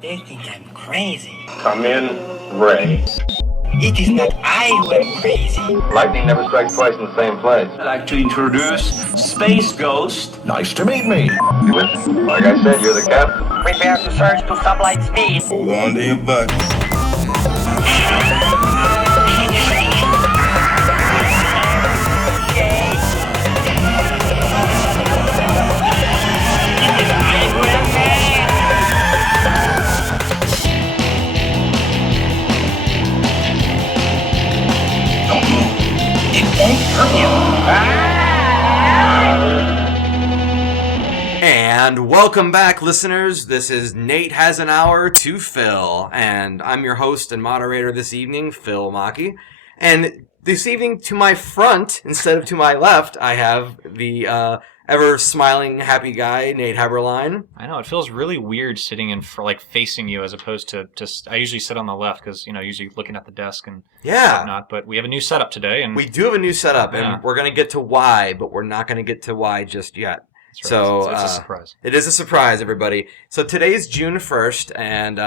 They think I'm crazy. Come in, Ray. It is not I who am crazy. Lightning never strikes twice in the same place. I'd like to introduce Space Ghost. Nice to meet me. You with me? Like I said, you're the captain. Prepare to surge to sublight speed. Hold on to your butt. And welcome back, listeners. This is Nate Has an Hour to Phil, and I'm your host and moderator this evening, Phil Maki. And this evening, to my front, instead of to my left, I have the ever-smiling, happy guy, Nate Haberline. I know, it feels really weird sitting in facing you as opposed to just... I usually sit on the left because, usually looking at the desk and whatnot. But we have a new setup today. And we do have a new setup, and we're going to get to why, but we're not going to get to why just yet. That's right. So it's a surprise. It is a surprise, everybody. So today's June 1st, and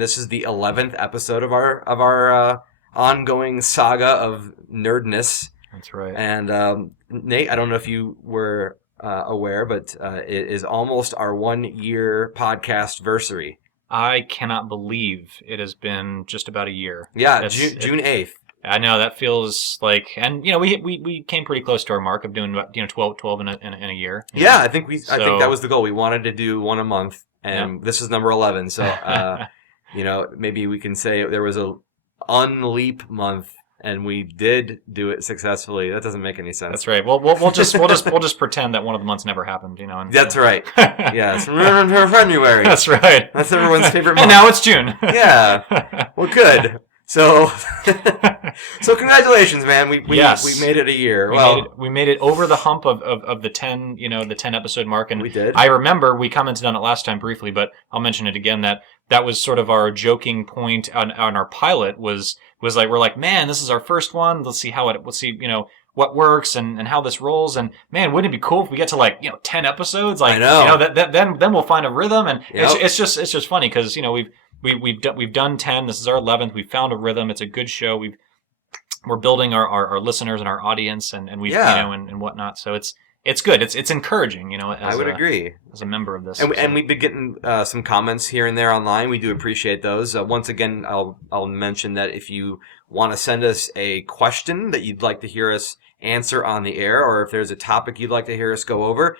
this is the 11th episode of our ongoing saga of nerdness. That's right. And Nate, I don't know if you were aware, but it is almost our 1-year podcast versary. I cannot believe it has been just about a year. Yeah, June 8th. I know, that feels like, and we came pretty close to our mark of doing 12 in a year. Yeah, I think that was the goal. We wanted to do one a month, and this is number 11. So maybe we can say there was a unleap month, and we did do it successfully. That doesn't make any sense. That's right. Well, we'll just pretend that one of the months never happened. That's right. Yes, February. That's right. That's everyone's favorite month. And now it's June. Yeah. Well, good. So congratulations, man. We made it a year. We made it over the hump of the 10, the 10 episode mark, and we did. I remember we commented on it last time briefly, but I'll mention it again that was sort of our joking point on our pilot was like, we're like, man, this is our first one. Let's see what works and how this rolls, and man, wouldn't it be cool if we get to 10 episodes? I know. Then we'll find a rhythm, and yep. it's just funny because We've done 10. This is our 11th. We found a rhythm. It's a good show. We're building our listeners and our audience, and we and whatnot. So it's good. It's encouraging. I would agree as a member of this. And we've been getting some comments here and there online. We do appreciate those. Once again, I'll mention that if you want to send us a question that you'd like to hear us answer on the air, or if there's a topic you'd like to hear us go over.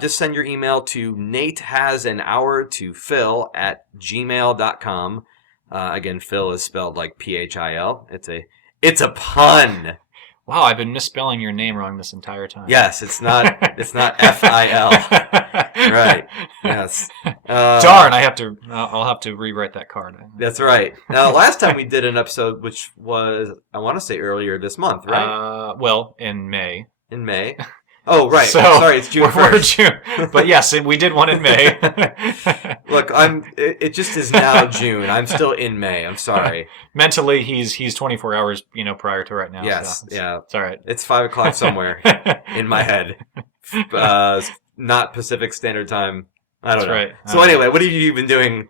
Just send your email to natehasanhourtophil@gmail.com. Again, Phil is spelled like Phil. It's a pun. Wow, I've been misspelling your name wrong this entire time. Yes, it's not Fil. Right. Yes. Darn, I'll have to rewrite that card. That's right. Now, last time we did an episode, which was, I want to say earlier this month, right? In May. In May. Oh, right. So, sorry, it's June 1st. June. But yes, we did one in May. Look, it just is now June. I'm still in May. I'm sorry. Mentally, he's 24 hours, prior to right now. Yes, so yeah. It's all right. It's 5 o'clock somewhere in my head. Not Pacific Standard Time. I don't know. Right. So anyway, what have you been doing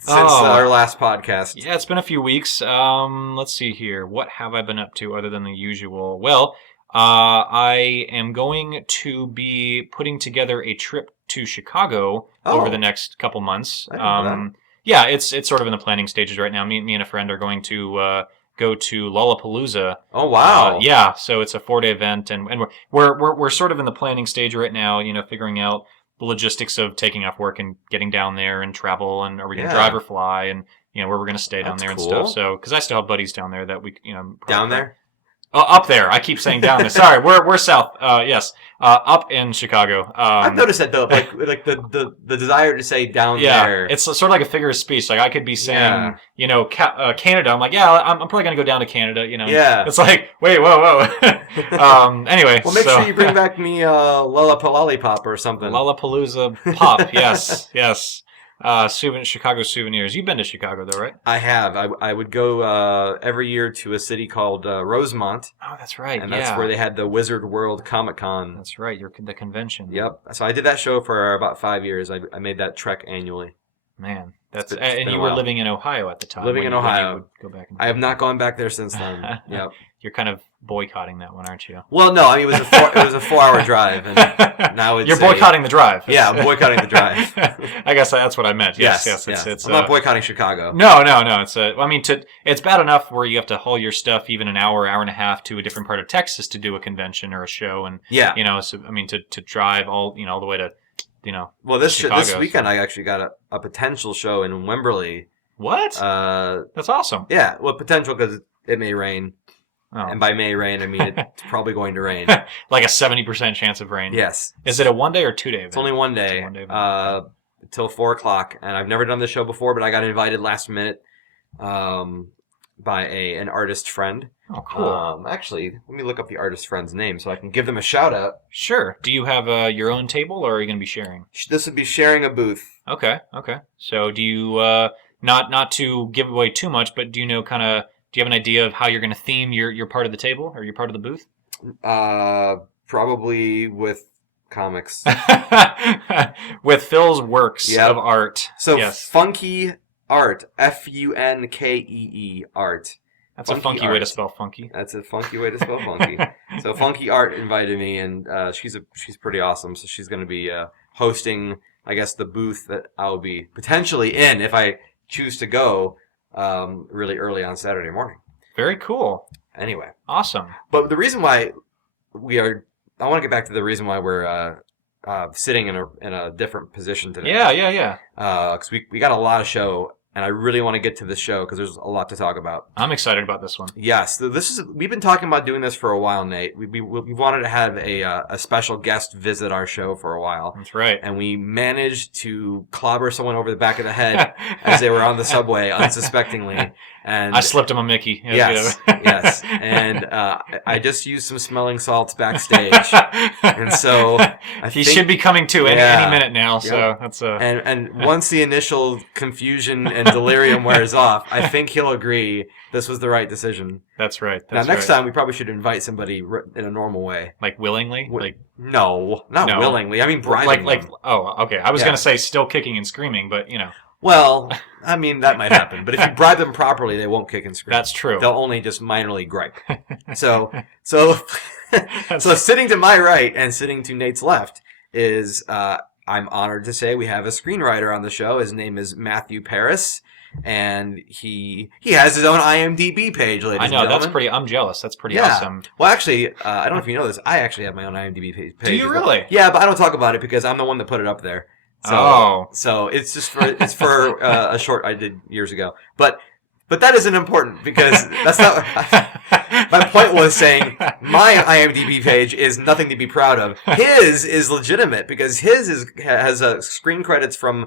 since our last podcast? Yeah, it's been a few weeks. Let's see here. What have I been up to other than the usual? Well, I am going to be putting together a trip to Chicago over the next couple months. Yeah, it's sort of in the planning stages right now. Me and a friend are going to go to Lollapalooza. Oh wow! Yeah, so it's a 4-day event, and we're sort of in the planning stage right now. Figuring out the logistics of taking off work and getting down there and travel, and are we going to drive or fly, and where we're going to stay down there and stuff. So because I still have buddies down there that we down there. Up there. I keep saying down there. Sorry, we're south. Yes, up in Chicago. I've noticed that though, like the desire to say down there. It's sort of like a figure of speech. Like I could be saying, Canada. I'm like, I'm probably gonna go down to Canada. Yeah. It's like, wait, whoa. Anyway. Well, make sure you bring back me Lollapalooza or something. Lollapalooza pop. Yes. Chicago souvenirs. You've been to Chicago, though, right? I have. I would go every year to a city called Rosemont. Oh, that's right. And that's where they had the Wizard World Comic Con. That's right. The convention. Yep. So I did that show for about 5 years. I made that trek annually. Man, that's been and a you were while. living in Ohio at the time. Living when in you- when you Ohio. would go back and I have not gone back there since then. Yep. You're kind of boycotting that one, aren't you? Well, no, I mean it was a 4-hour drive, and now it's You're boycotting the drive. Yeah, I'm boycotting the drive. I guess that's what I meant. Yes. It's I'm not boycotting Chicago. No. It's I mean, it's bad enough where you have to haul your stuff even an hour and a half to a different part of Texas to do a convention or a show, and so I mean, to drive all the way to Well, this Chicago, weekend so. I actually got a potential show in Wembley. What? That's awesome. Yeah, well, potential because it may rain, Oh. and by may rain I mean it's probably going to rain. Like a 70% chance of rain. Yes. Is it a 1 day or 2 day event? It's only 1 day. It's a 1 day event. Till 4:00, and I've never done this show before, but I got invited last minute by an artist friend. Oh, cool. Actually, let me look up the artist friend's name so I can give them a shout out. Sure. Do you have your own table, or are you going to be sharing? This would be sharing a booth. Okay. So do you not to give away too much, but do you know do you have an idea of how you're going to theme your part of the table or your part of the booth? Probably with comics. With Phil's works Yep. of art. So yes. funky art, Funkee art. That's a funky way to spell funky. That's a funky way to spell funky. So Funky Art invited me, and she's pretty awesome. So she's going to be hosting, I guess, the booth that I'll be potentially in if I choose to go really early on Saturday morning. Very cool. Anyway, Awesome. but the reason why I want to get back to the reason why we're sitting in a different position today. Yeah. Because we got a lot of show. And I really want to get to this show because there's a lot to talk about. I'm excited about this one. Yes, we've been talking about doing this for a while, Nate. We wanted to have a special guest visit our show for a while. That's right. And we managed to clobber someone over the back of the head as they were on the subway unsuspectingly. And I slipped him a Mickey. Yes. And I just used some smelling salts backstage. And so he should be coming to any minute now. Yep. So that's and once the initial confusion and delirium wears off, I think he'll agree this was the right decision. That's right. Now, next time we probably should invite somebody in a normal way. Like willingly? No, not willingly. I mean, bribing them. Oh, okay. I was going to say still kicking and screaming, but Well, I mean, that might happen. But if you bribe them properly, they won't kick and scream. That's true. They'll only just minorly gripe. So sitting to my right and sitting to Nate's left is, I'm honored to say we have a screenwriter on the show. His name is Matthew Paris. And he has his own IMDb page, ladies and gentlemen. That's pretty. I'm jealous. That's pretty awesome. Well, actually, I don't know if you know this. I actually have my own IMDb page. Do you really? Yeah, but I don't talk about it because I'm the one that put it up there. So it's just for a short I did years ago. But that isn't important because that's not. My point was saying my IMDb page is nothing to be proud of. His is legitimate because his has screen credits from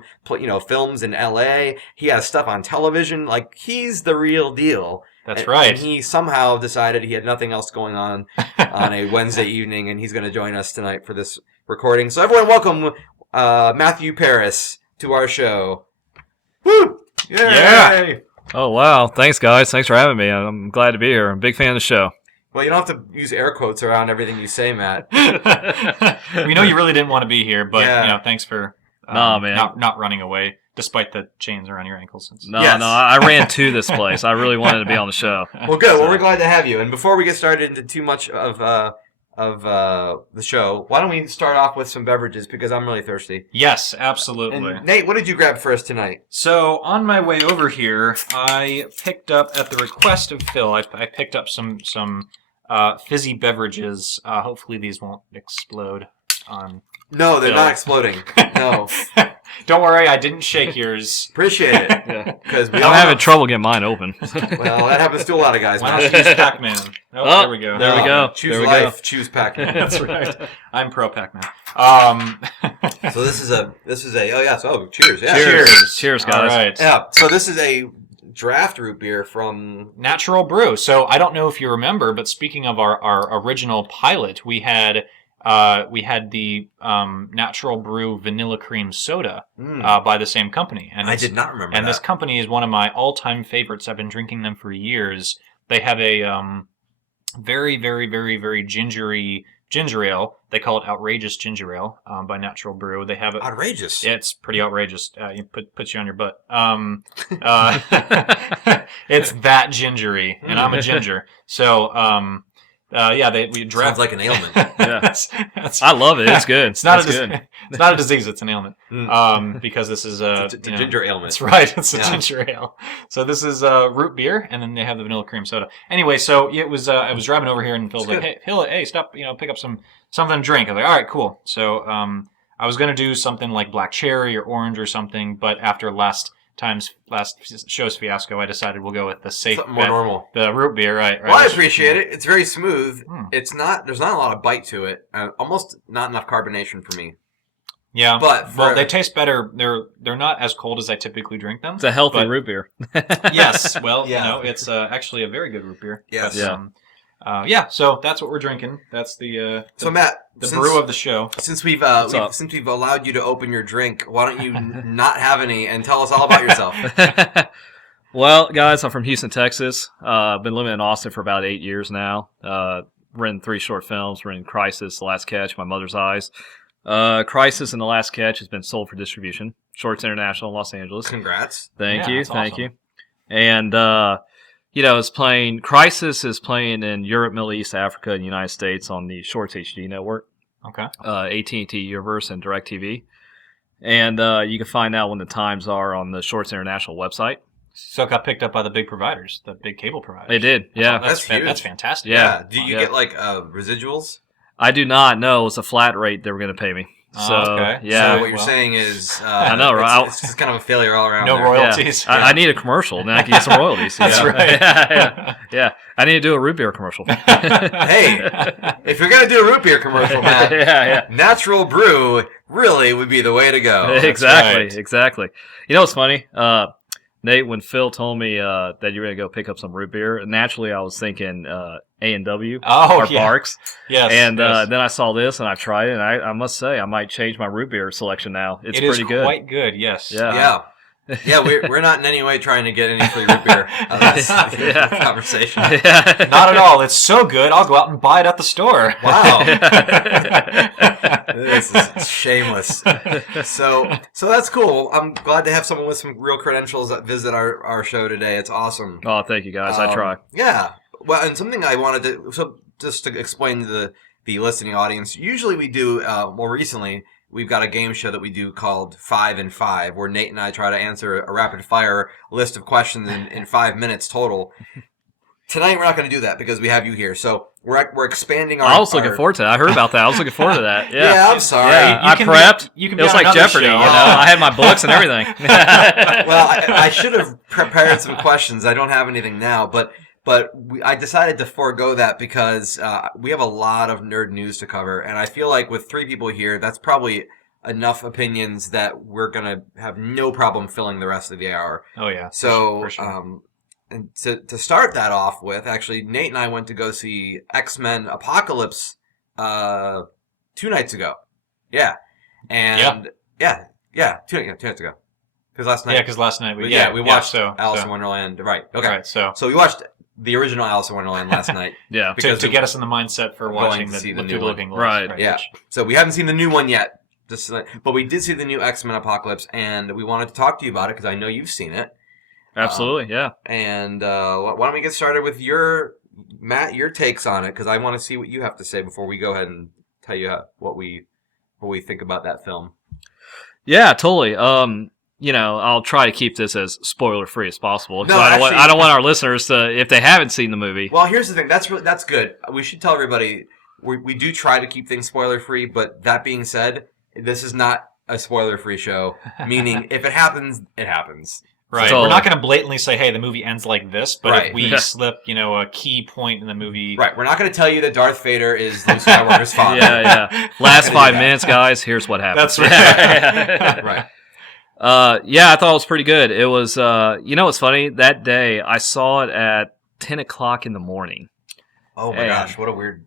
films in L.A. He has stuff on television. Like, he's the real deal. That's right. And he somehow decided he had nothing else going on a Wednesday evening, and he's going to join us tonight for this recording. So everyone, welcome Matthew Paris to our show. Woo! Yay! Yeah. Oh, wow. Thanks, guys. Thanks for having me. I'm glad to be here. I'm a big fan of the show. Well, you don't have to use air quotes around everything you say, Matt. We know you really didn't want to be here, but thanks for man. not running away, despite the chains around your ankles. No, I ran to this place. I really wanted to be on the show. Well, good. Well, we're glad to have you. And before we get started into too much of the show, why don't we start off with some beverages because I'm really thirsty. Yes, absolutely. And Nate, what did you grab for us tonight? So on my way over here, I picked up, at the request of Phil, I picked up some fizzy beverages. Hopefully these won't explode on. No, they're Phil. not exploding. No. Don't worry, I didn't shake yours. Appreciate it. Because I'm having trouble getting mine open. Well, that happens to a lot of guys. Why don't you use Pac-Man? Oh, there we go. There we go. Choose There we life. go. Choose Pac-Man. That's right. I'm pro Pac-Man. So this is a cheers. Yeah. Cheers. Cheers, guys. All right. Yeah. So this is a draft root beer from Natural Brew. So I don't know if you remember, but speaking of our original pilot, we had the Natural Brew vanilla cream soda by the same company. And I did not remember And that. this company is one of my all-time favorites. I've been drinking them for years. They have a very, very, very, very gingery ginger ale. They call it Outrageous Ginger Ale by Natural Brew. They have it. Outrageous. Yeah, it's pretty outrageous. You puts you on your butt. It's that gingery, and I'm a ginger. So, we draft. Sounds like an ailment. Yeah. That's- I love it. It's good. It's not It's good. It's not a disease. It's an ailment. Because this is It's a ginger ailment. That's right. It's a Yeah. ginger ale. So this is root beer, and then they have the vanilla cream soda. Anyway, so it was. I was driving over here, and Phil's It's like, good. "Hey, stop! Pick up something to drink." I was like, "All right, cool." So I was gonna do something like black cherry or orange or something, but after last show's fiasco, I decided we'll go with the safe Something more bet, normal. the root beer. Right. Well, I appreciate it. It's very smooth. Hmm. It's not. There's not a lot of bite to it. Almost not enough carbonation for me. Yeah, But well, for- they taste better. They're not as cold as I typically drink them. It's a healthy but- root beer. Yes, well, Yeah. it's actually a very good root beer. Yes. But, so that's what we're drinking. That's the So Matt, the brew of the show. since we've up? since we've allowed you to open your drink, why don't you not have any and tell us all about yourself? Well, guys, I'm from Houston, Texas. I've been living in Austin for about 8 years now. Written 3 short films. Written Crisis, The Last Catch, My Mother's Eyes. Crisis and The Last Catch has been sold for distribution. Shorts International, Los Angeles. Congrats. Thank Yeah, you, that's thank awesome. you. And it's playing. Crisis is playing in Europe, Middle East, Africa, and the United States on the Shorts HD network, Okay. AT&T Universe, and DirecTV. And you can find out when the times are on the Shorts International website. So it got picked up by the big providers, the big cable providers. They did, yeah. That's huge. That's fantastic. Yeah. Do you Yeah. get like residuals? I do not know. It's a flat rate they were going to pay me. Oh, So okay. yeah, So what you're well. saying is, I know, right? It's just kind of a failure all around. No there. royalties. Yeah. I need a commercial, and then I can get some royalties. That's yeah. right. yeah. I need to do a root beer commercial. Hey, if you're gonna do a root beer commercial, Matt, yeah. Natural Brew really would be the way to go. Exactly, right. exactly. You know what's funny? Nate, when Phil told me that you were going to go pick up some root beer, naturally I was thinking A&W Oh, or yeah. Barks. Yes. And yes. then I saw this and I tried it, and I must say I might change my root beer selection now. It's It is pretty good. quite good. Yes. Yeah. Yeah, we're not in any way trying to get any free root beer out of this Yeah. conversation. Yeah. Not at all. It's so good. I'll go out and buy it at the store. Wow, this is shameless. So that's cool. I'm glad to have someone with some real credentials that visit our show today. It's awesome. Oh, thank you guys. I try. Yeah. Well, and something I wanted to just to explain to the listening audience. Usually we do. More recently, we've got a game show that we do called 5 and 5, where Nate and I try to answer a rapid fire list of questions in 5 minutes total. Tonight we're not going to do that because we have you here. So we're expanding our. I was looking forward to that. I heard about that. I was looking forward to that. Yeah. Yeah, I'm sorry. Yeah, You I can be- prepped. you can It be was on like another Jeopardy, show. you know. I had my books and everything. Well, I should have prepared some questions. I don't have anything now, but I decided to forego that because we have a lot of nerd news to cover, and I feel like with 3 people here, that's probably enough opinions that we're gonna have no problem filling the rest of the hour. Oh yeah. So, for sure. and to start that off with, actually, Nate and I went to go see X-Men Apocalypse 2 nights ago. Yeah, and yeah, 2 nights ago. Because last night, Yeah, because last night we we watched so Alice in Wonderland. Right. Okay. Right. So So we watched the original Alice in Wonderland last night. Yeah. because to get us in the mindset for going watching to the see the Look new Through the one. Looking Glass. Right. Yeah. which- So we haven't seen the new one yet. But we did see the new X-Men Apocalypse, and we wanted to talk to you about it because I know you've seen it. Absolutely. Yeah. And why don't we get started with your takes on it? Because I want to see what you have to say before we go ahead and tell you what we think about that film. Yeah, totally. I'll try to keep this as spoiler free as possible. 'Cause No, I don't want our listeners to, if they haven't seen the movie. Well, here's the thing. That's good. We should tell everybody we do try to keep things spoiler free. But that being said, this is not a spoiler free show. Meaning, if it happens, it happens. Right. So- We're not going to blatantly say, "Hey, the movie ends like this," but Right. if we Yeah. slip, a key point in the movie, Right. We're not going to tell you that Darth Vader is Luke Skywalker's father. Yeah. Last gonna do 5 that. minutes, guys. Here's what happened. That's right. Right. I thought it was pretty good. It was, what's funny? That day, I saw it at 10 o'clock in the morning. Oh my And- gosh, what a weird.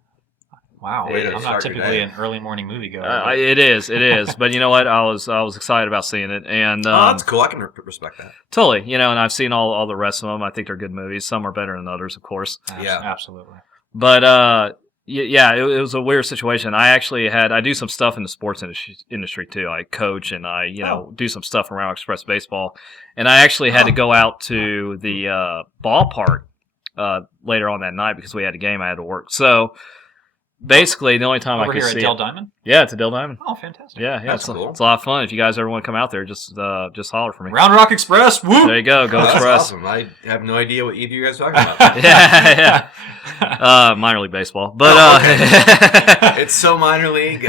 Wow, Way to I'm start not your typically day. an early morning moviegoer. It is. But you know what? I was excited about seeing it. And Oh, that's cool. I can respect that. totally, and I've seen all the rest of them. I think they're good movies. Some are better than others, of course. Yeah. Absolutely. But Yeah, it was a weird situation. I do some stuff in the sports industry too. I coach and I do some stuff around Express Baseball, and I actually had to go out to the ballpark later on that night because we had a game. I had to work. So basically, the only time I could see at Dell Diamond. Yeah, it's a Dell Diamond. Oh, fantastic! Yeah, That's cool. It's a lot of fun. If you guys ever want to come out there, just holler for me. Round Rock Express. Woo! There you go. Go That's Express. awesome. I have no idea what either of you guys are talking about. Yeah. Minor league baseball, but It's so minor league.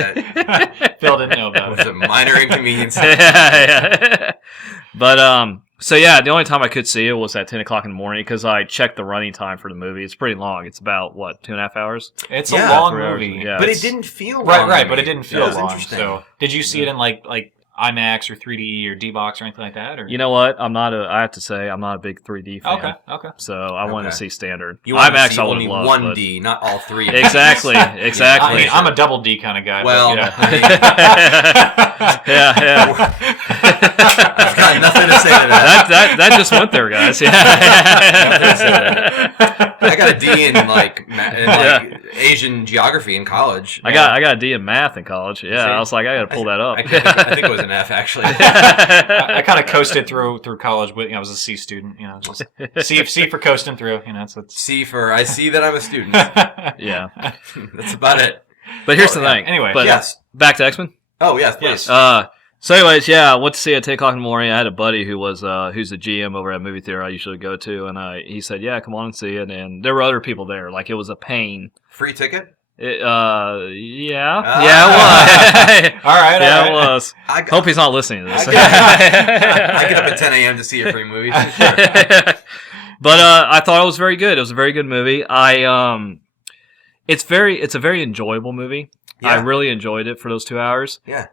Phil didn't know about It's it. a minor inconvenience. yeah. But so yeah, the only time I could see it was at 10 o'clock in the morning because I checked the running time for the movie. It's pretty long. It's about 2.5 hours. It's Yeah, a long 3 hours. movie. Yeah, But it's- it didn't feel long. Right, to but me. it didn't That feel was long. interesting. So, did you see it in like IMAX or 3D or D-Box or anything like that? Or You know what? I have to say, I'm not a big 3D fan. okay. So I wanted to Okay. see standard. You want to IMAX see I would only have loved, one but- D, not all three. Exactly. I mean, Sure. I'm a double D kind of guy. Well, but, yeah. I've got nothing to say to that. That just went there, guys. Yeah. I got a D in Asian geography in college. I got a D in math in college. Yeah, See? I was like, I got to pull that up. I think it was an F actually. I kind of coasted through college with. I was a C student. Just C for coasting through. So it's C for I see that I'm a student. Yeah. That's about it. But here's the yeah. thing. Anyway, but Yes. back to X-Men. Oh yes, please. Yes. So anyways, yeah, I went to see it at 10 o'clock in the morning. I had a buddy who was who's a GM over at a movie theater I usually go to, and he said, yeah, come on and see it. And there were other people there. Like, it was a pain. Free ticket? Yeah. Yeah, Ah. it was. all right. Yeah, all it right. was. I Hope he's not listening to this. I get up at 10 a.m. to see a free movie. For sure. But I thought it was very good. It was a very good movie. It's a very enjoyable movie. Yeah. I really enjoyed it for those 2 hours. Yeah.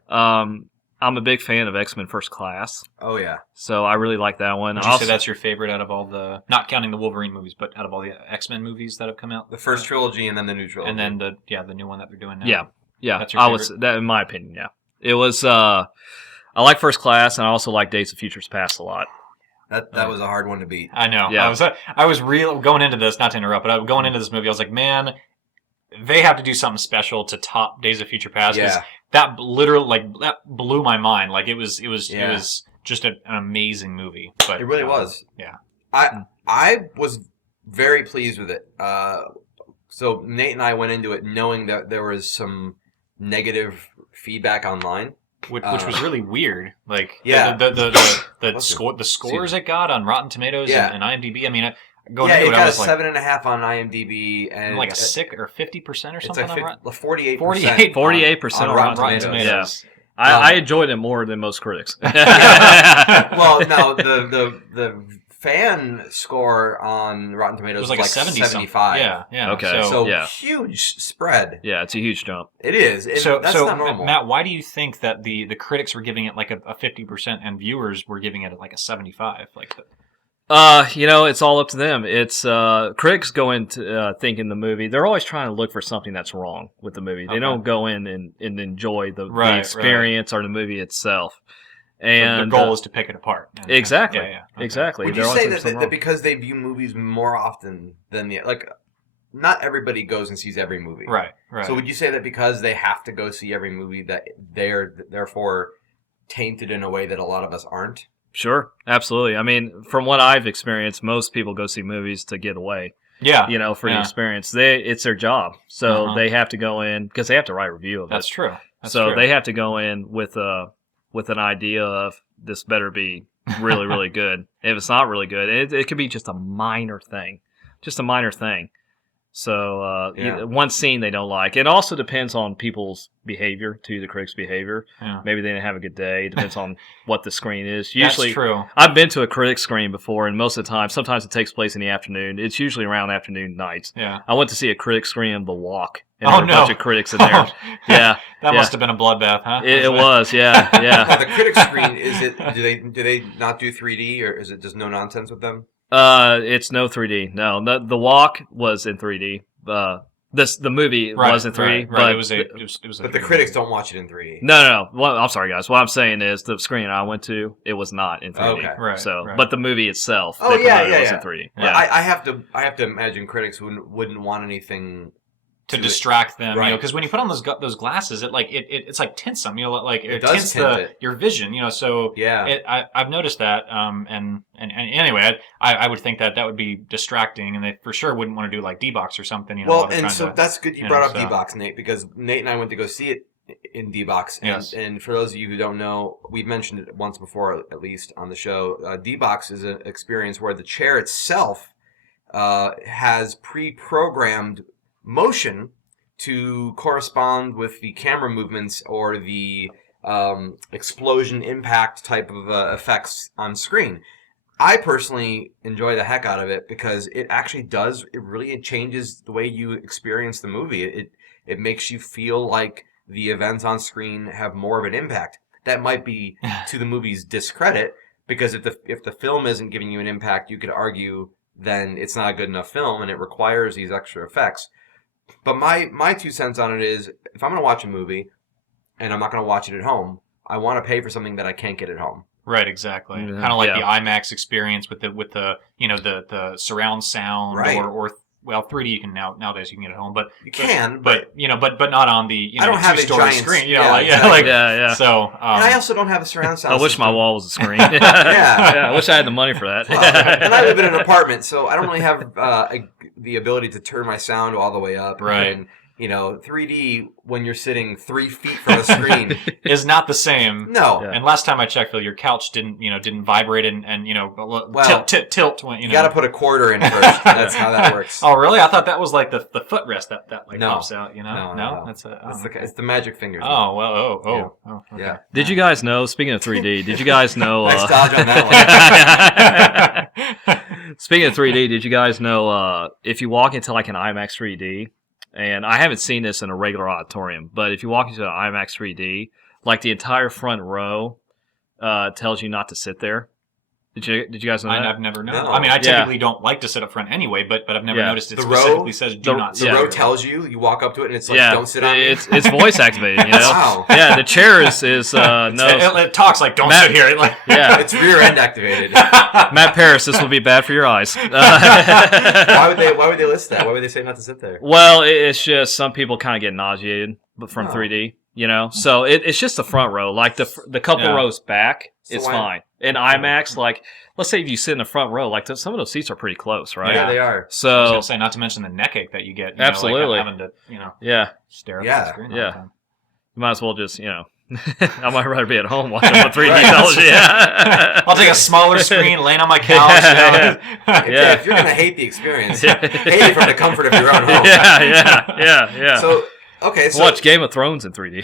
I'm a big fan of X-Men First Class, Oh yeah. so I really like that one. Would you say that's your favorite out of all the, not counting the Wolverine movies, but out of all the X-Men movies that have come out? The first trilogy and then the new trilogy. And then the new one that they're doing now. Yeah, That's your I was that in my opinion. Yeah, it was. I like First Class, and I also like Days of Futures Past a lot. that was a hard one to beat. I know. Yeah. I was real going into this, not to interrupt, but going into this movie, I was like, man, they have to do something special to top Days of Future Past. 'Cause Yeah. that literally, that blew my mind. Like it was Yeah. just an amazing movie. But It really was. Yeah. I was very pleased with it. So Nate and I went into it knowing that there was some negative feedback online. Which was really weird. Like Yeah. the scores it got on Rotten Tomatoes Yeah. and IMDb. I mean, going Yeah, into it it, I got a was like 7.5 on IMDb and like a 6 or 50% or It's something like on Rotten. 48%. 48% on on Rotten Rotten Tomatoes. Tomatoes. I enjoyed it more than most critics. Well, no, the fan score on Rotten Tomatoes It was like a 75. Yeah. Okay. So Yeah. huge spread. Yeah, it's a huge jump. It is. That's not normal. Matt, why do you think that the critics were giving it like a 50% and viewers were giving it like a 75? Like, It's all up to them. It's critics go into thinking the movie. They're always trying to look for something that's wrong with the movie. They Okay. don't go in and enjoy the Right, experience or the movie itself. the And goal is to pick it apart. exactly, Yeah. Okay. exactly. Would They're you always say looking for that, something that wrong. because they view movies more often than not everybody goes and sees every movie. Right. So would you say that because they have to go see every movie that they're therefore tainted in a way that a lot of us aren't? Sure, absolutely. I mean, from what I've experienced, most people go see movies to get away. Yeah. For the Yeah. experience. It's their job, so Uh-huh. they have to go in because they have to write a review of That's it. true. That's So true. they have to go in with an idea of this better be really, really good. If it's not really good, it could be just a minor thing. So Yeah. one scene they don't like. It also depends on people's behavior, too, the critics' behavior. Yeah. Maybe they didn't have a good day. It depends on what the screen is. That's Usually, true. I've been to a critic screen before, and most of the time, sometimes it takes place in the afternoon. It's usually around afternoon nights. Yeah. I went to see a critic screen of The Walk, and Oh, there were a no. bunch of critics in there. Yeah, That yeah. must have been a bloodbath, huh? It was, yeah. Now, the critic screen do they not do 3D or is it just no nonsense with them? It's no 3D. No, the Walk was in 3D. The movie was in 3D, Right. but It was a But the 3D critics movie. don't watch it in 3D. no. Well, I'm sorry, guys. What I'm saying is the screen I went to, it was not in 3D. Okay. Right, So, right. but the movie itself, Oh, they yeah, promoted yeah, was yeah. in 3D. But Yeah. I have to imagine critics wouldn't want anything to distract them, right. because when you put on those glasses, it's like tints them, like it does tints tint your vision, So yeah, I've noticed that, and anyway, I would think that would be distracting, and they for sure wouldn't want to do like D-Box or something, Well, and so that's good you brought up so. D-Box, Nate, because Nate and I went to go see it in D-Box, and for those of you who don't know, we've mentioned it once before, at least on the show. D-Box is an experience where the chair itself has pre-programmed motion to correspond with the camera movements or the explosion impact type of effects on screen. I personally enjoy the heck out of it because it actually really changes the way you experience the movie. It makes you feel like the events on screen have more of an impact. That might be to the movie's discredit, because if the film isn't giving you an impact, you could argue then it's not a good enough film and it requires these extra effects. But my 2 cents on it is, if I'm going to watch a movie and I'm not going to watch it at home, I want to pay for something that I can't get at home. Right, exactly. Yeah. Kind of like the IMAX experience with the the surround sound, Right. or well, 3D you can nowadays you can get at home, but You can, but not on the I don't have a 2-story giant screen. Yeah. So and I also don't have a surround sound I wish my system. wall was a screen. Yeah. I wish I had the money for that. And I live in an apartment, so I don't really have the ability to turn my sound all the way up. Right. And, 3D, when you're sitting 3 feet from a screen, is not the same. no. Yeah. And last time I checked, Phil, your couch didn't vibrate and tilt when You got to put a quarter in first. That's how that works. Oh, really? I thought that was like the footrest that No. pops out. No. That's It's the magic fingers. oh well. Oh. Okay. Yeah. Did you guys know, speaking of 3D, did you guys know... Nice dodge on that one. Speaking of 3D, did you guys know if you walk into like an IMAX 3D, and I haven't seen this in a regular auditorium, but if you walk into an IMAX 3D, like the entire front row tells you not to sit there. Did you guys know that? I've never known. No. I mean, I typically don't like to sit up front anyway, but I've never noticed it The row- specifically says do not sit. The Yeah. row tells you walk up to it, and it's like, Yeah, don't sit on me. it's voice activated, Wow. Yeah, the chair is no. It talks like don't Matt- sit here. Like Yeah, It's rear end activated. Matt Paris, this will be bad for your eyes. Why would they list that? Why would they say not to sit there? Well, it's just some people kind of get nauseated from Oh. 3D, So it's just the front row, like the couple rows back, So it's why- fine. In IMAX, like let's say if you sit in the front row, like some of those seats are pretty close, right? Yeah, they are. I was So gonna say, not to mention the neck ache that you get. Absolutely. Like having to yeah, stare at Yeah. the screen all Yeah. the time. you might as well just I might rather be at home watching on 3D Right. television. Yeah. I'll take a smaller screen, laying on my couch. Yeah. Yeah, if you're gonna hate the experience, hate it from the comfort of your own home. yeah. So okay, so Watch Game of Thrones in 3D.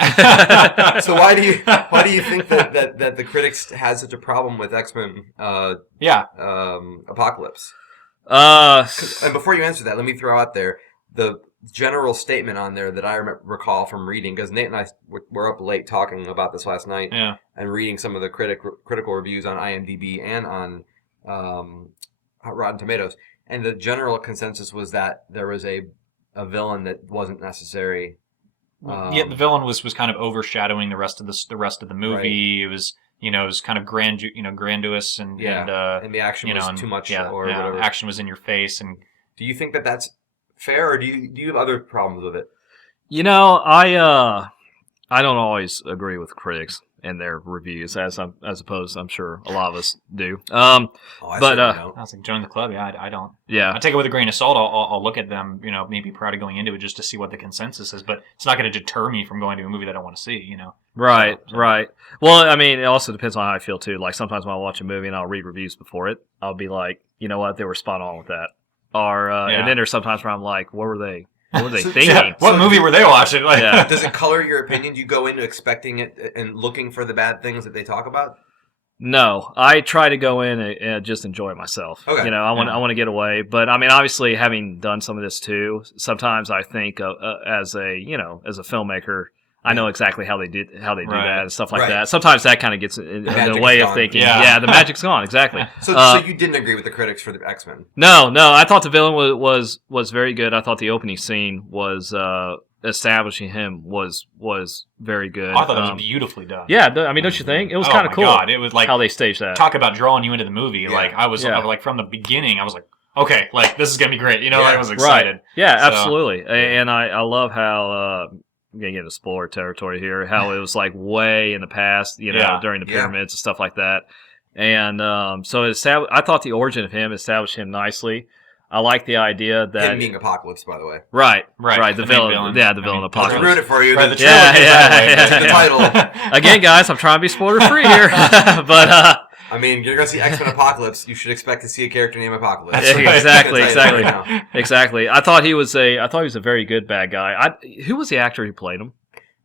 so why do you think that the critics had such a problem with X-Men Yeah. Apocalypse? Uh, And before you answer that, let me throw out there the general statement on there that I recall from reading, because Nate and I were up late talking about this last night Yeah. and reading some of the critical reviews on IMDb and on Rotten Tomatoes, and the general consensus was that there was a villain that wasn't necessary. Yeah, the villain was kind of overshadowing the rest of the movie. It was it was kind of grandiose and and the action was and, too much yeah, or yeah, whatever. action was in your face. And Do you think that that's fair, or do you have other problems with it? I don't always agree with critics and their reviews, as opposed I'm sure a lot of us do. I But, certainly don't. I was like, join the club. Yeah, I don't. Yeah, I take it with a grain of salt. I'll look at them, maybe prior to going into it, just to see what the consensus is. But it's not going to deter me from going to a movie that I want to see. right, So- right. Well, I mean, it also depends on how I feel too. Like sometimes when I watch a movie and I'll read reviews before it, I'll be like, you know what, they were spot on with that. Or and then there's sometimes where I'm like, what were they thinking? Yeah, what movie were they watching? Like, Yeah. Does it color your opinion? Do you go into expecting it and looking for the bad things that they talk about? No, I try to go in and just enjoy myself. Okay. I want to get away. But I mean, obviously, having done some of this too, sometimes I think as a filmmaker, I know exactly how they do Right. that and stuff like Right. that. Sometimes that kind of gets in the magic way is of gone. thinking. Yeah. Yeah, the magic's gone. Exactly. So you didn't agree with the critics for the X-Men? No, I thought the villain was very good. I thought the opening scene was establishing him was very good. I thought that was beautifully done. Yeah, I mean, don't you think it was Oh kind of my cool? God, it was like how they staged that. Talk about drawing you into the movie. Yeah. Like I was Yeah. like from the beginning, I was like, okay, like this is gonna be great. You know, Yeah. I was excited. Right. Yeah, So- absolutely. And I love how I'm gonna get into spoiler territory here. How it was like way in the past, Yeah. during the Yeah. pyramids and stuff like that. And so I thought the origin of him established him nicely. I like the idea that Him being Apocalypse, by the way. right, Right, the the main villain, villain. yeah, the I villain mean, I'll Apocalypse. ruin it for you. Right, the The- Yeah, trilogy, yeah, by the way, yeah. but- the title. Again, guys, I'm trying to be spoiler free here, but I mean, you're gonna see X-Men Apocalypse. You should expect to see a character named Apocalypse. That's right. exactly, I can tell you exactly, right now. exactly. I thought he was a very good bad guy. Who was the actor who played him?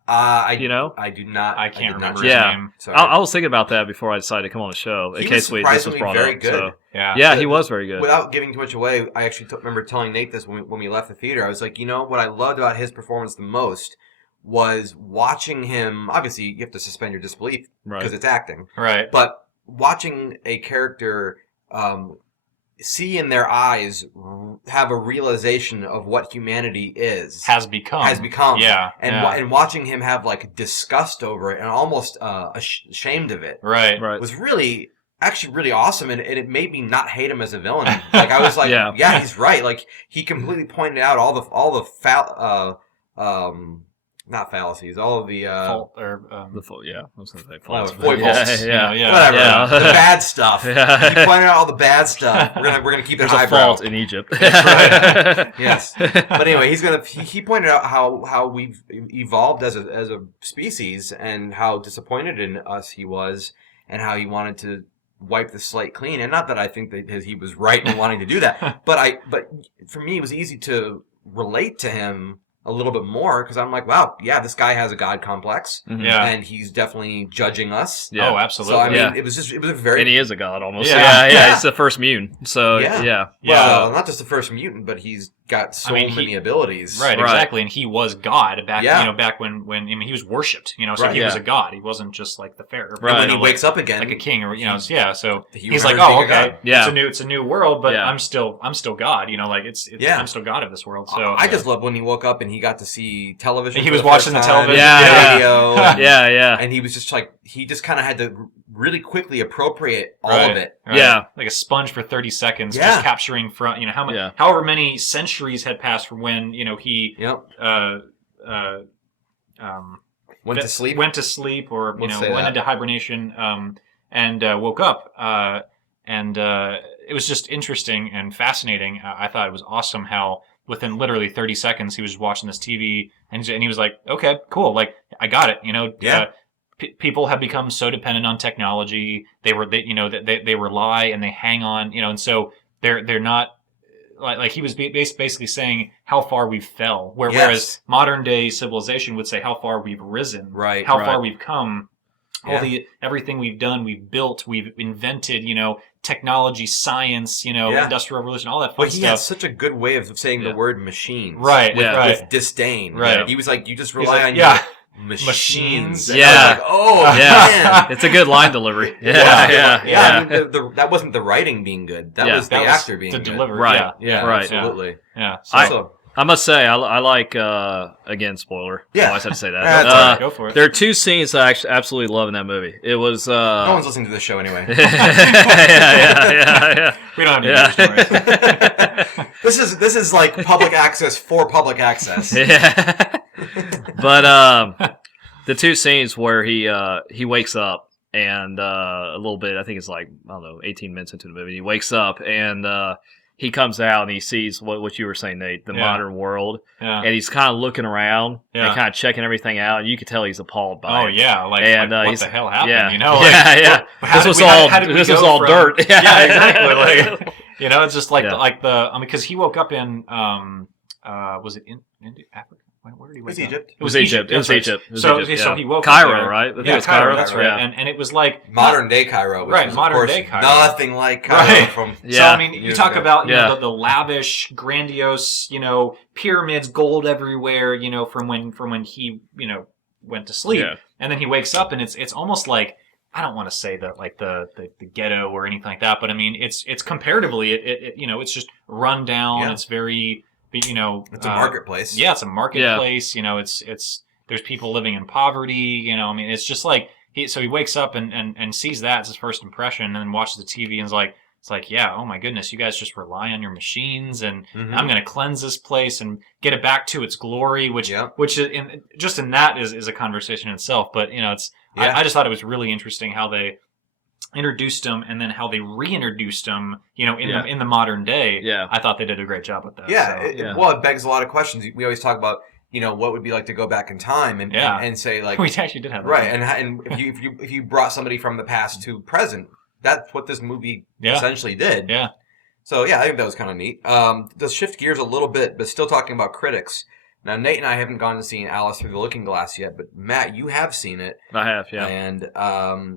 I You know? I do not. I can't did not remember check. his Yeah. name. Sorry. I was thinking about that before I decided to come on the show in He case was this was surprisingly brought very up. good. So. Yeah. Yeah, he was very good. Without giving too much away, I actually remember telling Nate this when we left the theater. I was like, what I loved about his performance the most was watching him. Obviously, you have to suspend your disbelief because Right. it's acting. Right. But watching a character see in their eyes, have a realization of what humanity Has become. Yeah. and yeah. and watching him have like disgust over it and almost ashamed of it Right. Right. was actually really awesome, and it made me not hate him as a villain. Like I was like, Yeah. yeah, he's right. Like he completely pointed out all the not fallacies, all of the Fault or Yeah, I was gonna say well, false. foibles. Yeah, Yeah. whatever, Yeah. the bad stuff. Yeah. He pointed out all the bad stuff. We're gonna keep it There's a highbrow. fault in Egypt. right. Yes, but anyway, he pointed out how we've evolved as a species and how disappointed in us he was, and how he wanted to wipe the slate clean. And not that I think that he was right in wanting to do that, but for me it was easy to relate to him a little bit more because I'm like, wow, yeah, this guy has a god complex, Yeah. and he's definitely judging us. Yeah. Oh, absolutely. So I mean, Yeah. it was a very And he is a god almost. Yeah. Yeah, he's the first mutant. So Yeah. yeah. well, not just the first mutant, but he's got so I mean, many abilities. Right, Right. exactly, and he was God back. Yeah. Back when he was worshipped. So Right. he was Yeah. a god. He wasn't just like the pharaoh. Right. And when he like, wakes up again, like a king, or yeah. So He he's like, remembers oh, being a okay, god. Yeah. it's a new world, but Yeah. I'm still God. Like it's Yeah. I'm still God of this world. So I just love when he woke up and he got to see television. He for was the first watching the time, television. Yeah. radio, Yeah, yeah. and he was just like, he just kind of had to really quickly appropriate all Right. of it. Right. Yeah. like a sponge for 30 seconds, Yeah. just capturing from Yeah. however many centuries had passed from when he Yep. Went to sleep. went to sleep, or Let's say went that. into hibernation, and woke up, and it was just interesting and fascinating. I thought it was awesome how within literally 30 seconds he was just watching this TV, and he was like, okay, cool, like I got it. Yeah. People have become so dependent on technology. They rely and they hang on, and so they're not. Like he was basically saying how far we've fell, whereas modern day civilization would say how far we've risen, Right. How Right. far we've come, Yeah. everything we've done, we've built, we've invented, technology, science, Yeah. industrial revolution, all that fun But he stuff. has such a good way of saying Yeah. the word machines, Right, With, right. with disdain, Right. He was like, you just He's rely like, on yeah. your machines. And Yeah. I was like, oh Yeah. man. It's a good line delivery. Yeah, Yeah. yeah, I yeah. mean, that wasn't the writing being good. That Yeah. was the That was actor being the good. delivery, Right. Yeah, Right. absolutely. yeah. So, I must say, I like, again, spoiler. Yeah. I always have to say that. That's all right. Go for it. There are two scenes that I actually absolutely love in that movie. It was, no one's listening to this show anyway. yeah. We don't have Yeah. any stories. This is like public access for public access. Yeah. But the two scenes where he wakes up and a little bit, I think it's like, I don't know, 18 minutes into the movie, he wakes up and he comes out and he sees what you were saying, Nate, the Yeah. modern world, Yeah. and he's kind of looking around Yeah. and kind of checking everything out, and you could tell he's appalled by Oh it. yeah, like, And, what he's- the hell happened? yeah. Like, Yeah. how This did was we- all- how did we this was go all from- dirt. Yeah, exactly. Like, it's just like Yeah. because he woke up in was it in Africa? Where did he It was wake up? Egypt. It was Egypt. It was that's right. Egypt. It was So Egypt, so yeah. he woke Cairo, up there. right? I think Yeah, it was Cairo. That's right. Yeah. And it was like Modern day Cairo, which Right, was, modern of course, day Cairo. nothing like Cairo Right. from. So Yeah. I mean, you Years talk ago. about Yeah. the lavish, grandiose, pyramids, gold everywhere, from when he went to sleep, Yeah. and then he wakes up and it's almost like, I don't want to say that like the ghetto or anything like that, but I mean it's comparatively it's just run down. Yeah. It's very It's a marketplace. Yeah, it's a marketplace. It's there's people living in poverty. I mean, it's just like he wakes up and sees that as his first impression, and then watches the TV and is like, It's like, yeah, oh my goodness, you guys just rely on your machines, and Mhm. I'm going to cleanse this place and get it back to its glory, which Yep. just in that is a conversation in itself. But it's Yeah. I just thought it was really interesting how they introduced them and then how they reintroduced them, in the modern day. Yeah. I thought they did a great job with that. Yeah, so. well, it begs a lot of questions. We always talk about, what would be like to go back in time and Yeah. and say like, We actually did have that. right, and if you brought somebody from the past to present, that's what this movie Yeah. essentially did. Yeah. So yeah, I think that was kind of neat. To shift gears a little bit, but still talking about critics. Now Nate and I haven't gone to see Alice Through the Looking Glass yet, but Matt, you have seen it. I have, yeah. And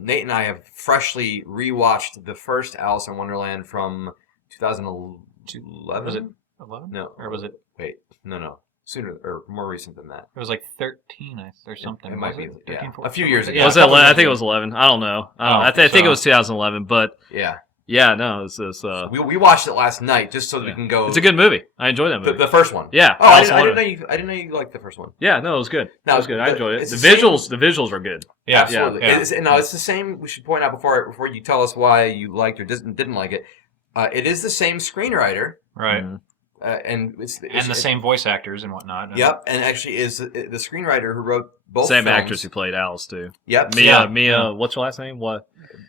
Nate and I have freshly rewatched the first Alice in Wonderland from 2011. Was it 11? No. Or was it? Wait, no. Sooner or more recent than that. It was like 13 or something. It might was be, 13, yeah. 14? A few years ago. Yeah, Was a it? couple years I think it ago. was 11. I don't know. Oh, I think it so- was 2011. But Yeah. yeah, no, it's We watched it last night just so that we can go. it's a good movie. I enjoyed that movie. The first one. Yeah. Oh, I Alice in didn't Wonderland. know you liked the first one. Yeah, no, it was good. Now, It was good. I but enjoyed it. it's The the same- visuals are good. Yeah, Absolutely. Yeah. It's the same. We should point out before you tell us why you liked or didn't like it. It is the same screenwriter, Right. Mhm. and And the same voice actors and whatnot. Yep, and actually is the screenwriter who wrote both. Same films. actress who played Alice too. Yep. Mia. Yeah. What's your last name? What?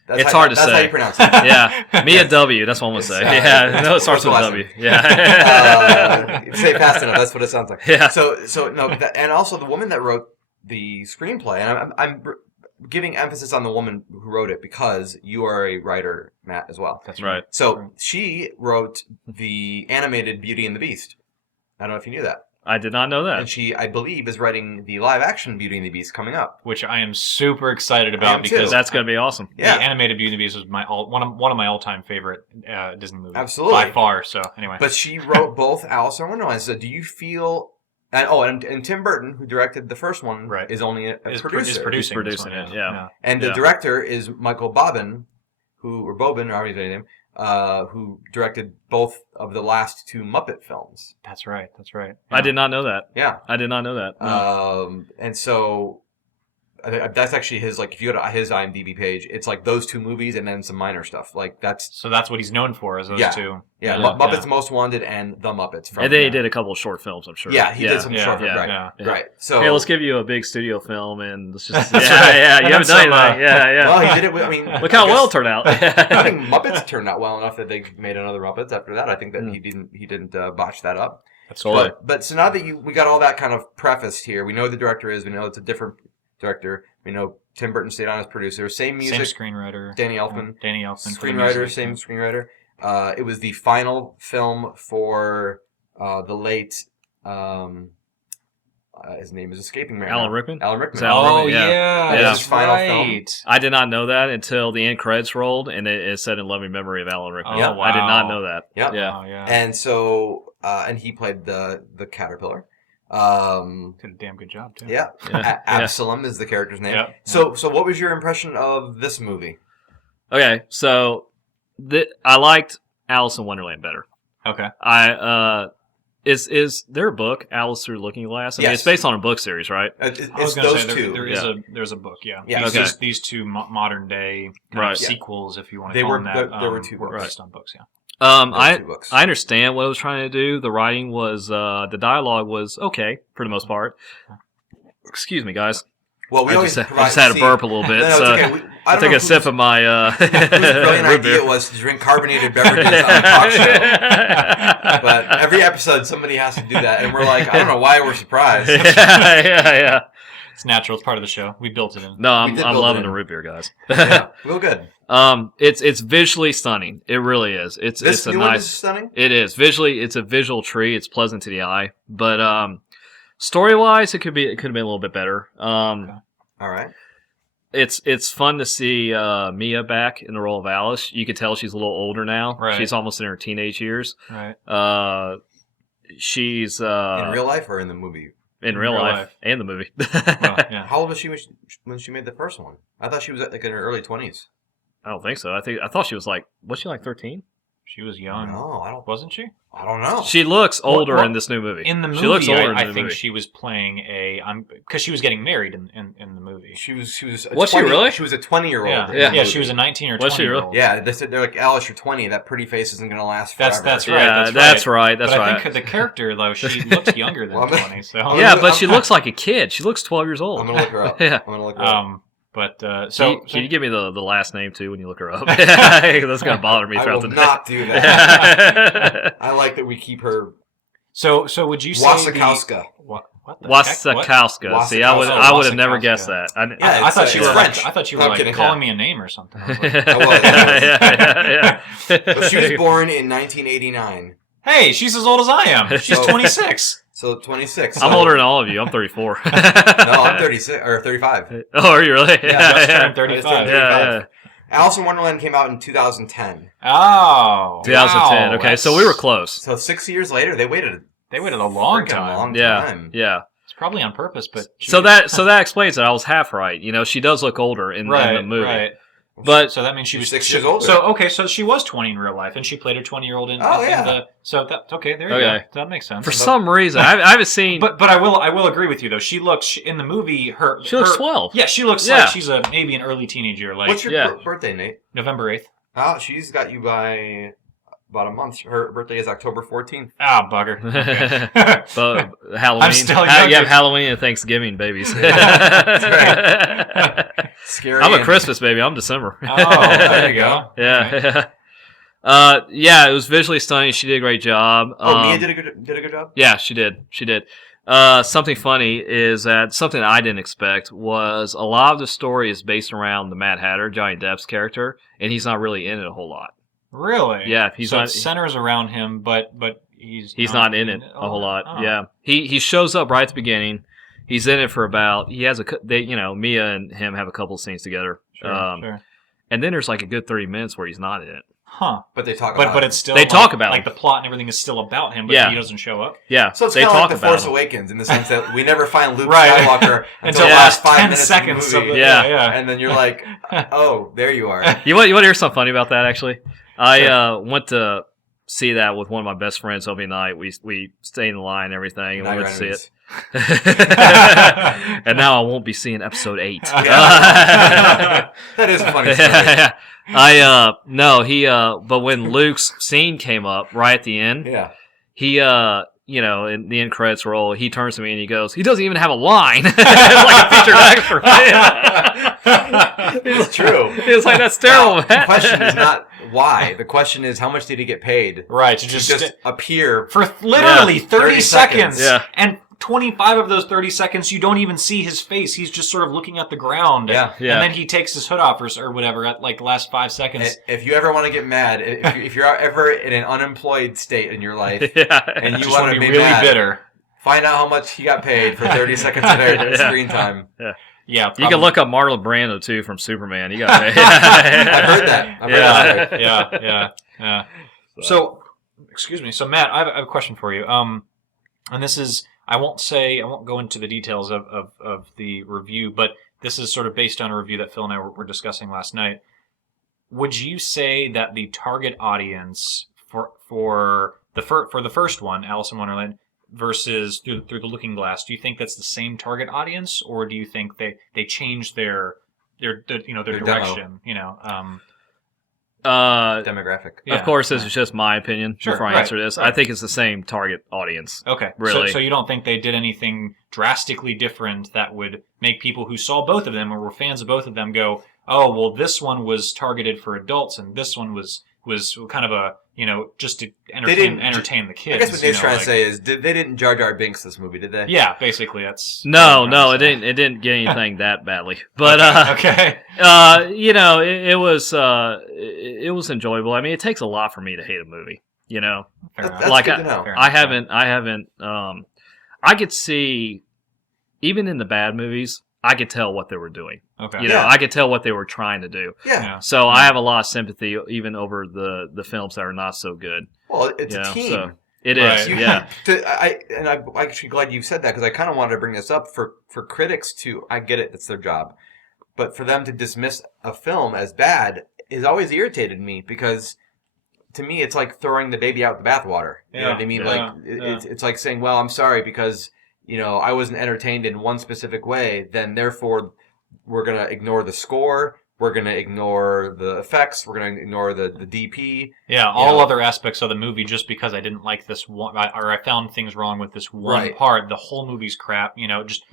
That's It's how- hard to that's say. how you pronounce it. Yeah, Mia W. That's what I'm gonna say. It's, Yeah, no, it starts with what's a the W. last Yeah. Say it fast enough. That's what it sounds like. Yeah. So no, and also the woman that wrote the screenplay, and I'm giving emphasis on the woman who wrote it because you are a writer, Matt, as well. That's Right. So she wrote the animated Beauty and the Beast. I don't know if you knew that. I did not know that. And she, I believe, is writing the live-action Beauty and the Beast coming up. Which I am super excited I am about too. because That's gonna be awesome. Yeah. the animated Beauty and the Beast was one of my all-time favorite Disney movies. Absolutely. By far. So anyway. But she wrote both Alice in Wonderland. So do you feel... And Tim Burton, who directed the first one, Right. is only a is producer. Is producing, He's this producing one, it, yeah. And the Yeah. director is Michael Bobbin, or however you say his name, who directed both of the last two Muppet films. That's right. That's right. I did not know that. Yeah. I did not know that. No. And so that's actually his, like, if you go to his IMDb page, it's like those two movies and then some minor stuff. Like, that's, So that's what he's known for, is those Yeah. two. yeah, Yeah. Muppets Most Wanted and The Muppets. From, And then he did a couple of short films, I'm sure. Yeah, he did some Yeah, short films. yeah, Right. yeah. Right. So, Hey, let's give you a big studio film and let's just. That's Yeah, right. yeah. And You haven't then done some, anything. Yeah, yeah. well, he did it with, I mean... Look how I well it guess- turned out. I think Muppets turned out well enough that they made another Muppets after that. I think that he didn't botch that up. That's Totally. But so now that we got all that kind of prefaced here, we know who the director is. We know it's a different director. We know Tim Burton stayed on as producer. Same music. Same screenwriter. Danny Elfman. Danny Elfman. for the Screenwriter, music. same screenwriter. It was the final film for the late. His name is escaping me right Alan now. Rickman? Alan Rickman. Is that Alan Oh, Rickman? yeah. Yeah. His That's final film. right. I did not know that until the end credits rolled and it said in loving memory of Alan Rickman. Oh, Yeah. wow. I did not know that. Yep. Yeah. Oh, yeah. And so, and he played the caterpillar. Did a damn good job, too. Yeah. Yeah. Absalom is the character's name. Yep. So what was your impression of this movie? Okay, so I liked Alice in Wonderland better. Okay. Is there a book, Alice Through the Looking Glass? I mean, Yes. it's based on a book series, right? I was It's going to those say two. there's a book, yeah. Yeah. These, Okay. these two modern day kind Right. of Yeah. sequels, if you want to They call were- them that. there were two were books. based on books, yeah. Those two books. I understand what it was trying to do. The writing was the dialogue was okay for the most part. Excuse me, guys. Well, we I always just had to burp a little bit. No, it's so okay. I took a sip of my Whose brilliant root idea beer. it was to drink carbonated beverages on a talk show. But every episode, somebody has to do that, and we're like, I don't know why we're surprised. yeah. It's natural. It's part of the show. We built it in. No, I'm did build it loving in. the root beer, guys. Yeah, real good. It's visually stunning. It really is. This It's a new one nice. is stunning. It is visually. It's a visual treat. It's pleasant to the eye. But story wise, it could have been a little bit better. All right. It's fun to see Mia back in the role of Alice. You could tell she's a little older now. Right. She's almost in her teenage years. Right. She's In real life or in the movie? in real real life life. and the movie. Well, yeah. How old was she when she made the first one? I thought she was like in her early 20s. I don't think so. I thought she was like, was she like 13? She was young. No, Wasn't she? I don't know. She looks older Well, in this new movie. In the movie, she looks older I in the think movie. she was playing because she was getting married in the movie. She was. Was she really? She was a 20-year-old. Yeah, she was a 19 or 20 Was she year really? old. Yeah, they're like, Alice, you're 20. That pretty face isn't gonna last forever. That's right. Yeah, that's right. That's but right. I think the character though, she looks younger than Well, 20. So Yeah, but she looks like a kid. She looks 12 years old. I'm gonna look her up. Yeah. I'm gonna look her up. But Can you give me the last name too when you look her up? That's gonna bother me I throughout will the not do that. I like that we keep her so would you say Wasakowska. What the heck? Wasakowska. See, I would have never Wasakowska. guessed that. Yeah, I thought you it's were French. I thought you No, were I'm kidding. calling me a name or something. I was like, yeah. But she was born in 1989. hey, she's as old as I am. She's So- 26. So 26. I'm So- older than all of you. I'm 34. No, I'm 36 or 35. Oh, are you really? Just turned 35. Yeah. Alice in Wonderland came out in 2010. Oh, 2010. wow, Okay, so we were close. So 6 years later, they waited They waited a long freaking time. long Yeah, time. yeah. It's probably on purpose, but So that explains it. I was half right. You know, she does look older in the movie. Right. But So that means she was 6 years older. So okay, so she was 20 in real life, and she played a 20-year-old in. Oh, in yeah. the, so that okay, there you Okay. go. That makes sense. for some reason, I haven't seen. But I will agree with you though. She looks in the movie. She looks 12. Yeah, she looks Yeah. like she's maybe an early teenager, like What's your Yeah. birthday, Nate? November 8th. Oh, she's got you by about a month. Her birthday is October 14th. Ah, bugger. Okay. But Halloween. I'm still You younger. have Halloween and Thanksgiving babies. Scary. I'm a and- Christmas baby. I'm December. Oh, there you go. Yeah. Yeah, it was visually stunning. She did a great job. Oh, Mia did a good job. Yeah, she did. She did. Something funny is that something I didn't expect was a lot of the story is based around the Mad Hatter, Johnny Depp's character, and he's not really in it a whole lot. Really? Yeah, he's so not. it centers around him, but he's Not in it a whole lot. Oh. Yeah, he shows up right at the beginning. He's in it for about. He has Mia and him have a couple of scenes together. Sure. And then there's like a good 30 minutes where he's not in it. Huh. But they talk about But it. it's still They like, talk about like him. the plot and everything is still about him, but Yeah. he doesn't show up. Yeah, So it's they kind of talk like The about Force him. Awakens in the sense that we never find Luke Right. Skywalker until the Yeah. last 5 10 minutes seconds of the movie. Yeah. And then you're like, oh, there you are. You want to hear something funny about that? Actually, I went to see that with one of my best friends opening night. We stayed in the line and everything, and Now we you're went to see enemies. it. And now I won't be seeing episode 8. That is a funny story. But when Luke's scene came up right at the end, Yeah. he in the end credits roll, he turns to me and he goes, he doesn't even have a line. It's like a featured actor. It's true. It's like, that's terrible, Well, man. the question is not why. The question is how much did he get paid Right, to to just, just appear. for literally Yeah. 30 30 seconds. seconds. Yeah. And 25 of those 30 seconds, you don't even see his face. He's just sort of looking at the ground. Yeah. Yeah. And then he takes his hood off or whatever at like the last 5 seconds. If you ever want to get mad, if you're ever in an unemployed state in your life Yeah. and you just want want to to be be really mad, bitter. find out how much he got paid for 30 seconds of their Yeah. screen time. Yeah. You can look up Marlon Brando too from Superman. You got paid. I've heard that. I've heard that story. Yeah. So, excuse me. So, Matt, I have a question for you. And this is, I won't go into the details of the review, but this is sort of based on a review that Phil and I were discussing last night. Would you say that the target audience for the first one, Alice in Wonderland, versus through the Looking Glass, do you think that's the same target audience, or do you think they changed their demo. direction? Demographic. Yeah. Of course, this is just my opinion Sure, before I right, answer this. right. I think it's the same target audience. Okay. Really. So you don't think they did anything drastically different that would make people who saw both of them or were fans of both of them go, oh, well, this one was targeted for adults and this one was kind of a, just to entertain the kids. I guess what Dave's trying like- to say is they didn't Jar Jar Binks this movie, did they? Yeah, basically that's... No, that's what I'm it saying. didn't. It didn't get anything that badly. But Okay. it was enjoyable. I mean, it takes a lot for me to hate a movie. Fair enough. That's Like, good to know. Fair I enough. haven't. I could see, even in the bad movies, I could tell what they were doing. Okay. You know, Yeah. I could tell what they were trying to do. Yeah. Yeah. So I have a lot of sympathy even over the films that are not so good. Well, it's You a know, team. so it is. Right. You Yeah. I'm actually glad you said that because I kind of wanted to bring this up for critics to. I get it; it's their job, but for them to dismiss a film as bad has always irritated me because to me, it's like throwing the baby out with the bathwater. You know what I mean? Like it's like saying, well, I'm sorry because I wasn't entertained in one specific way. Then therefore, we're gonna ignore the score. We're going to ignore the effects. We're going to ignore the DP. Yeah, all other aspects of the movie just because I didn't like this one, or I found things wrong with this one part. The whole movie's crap. Just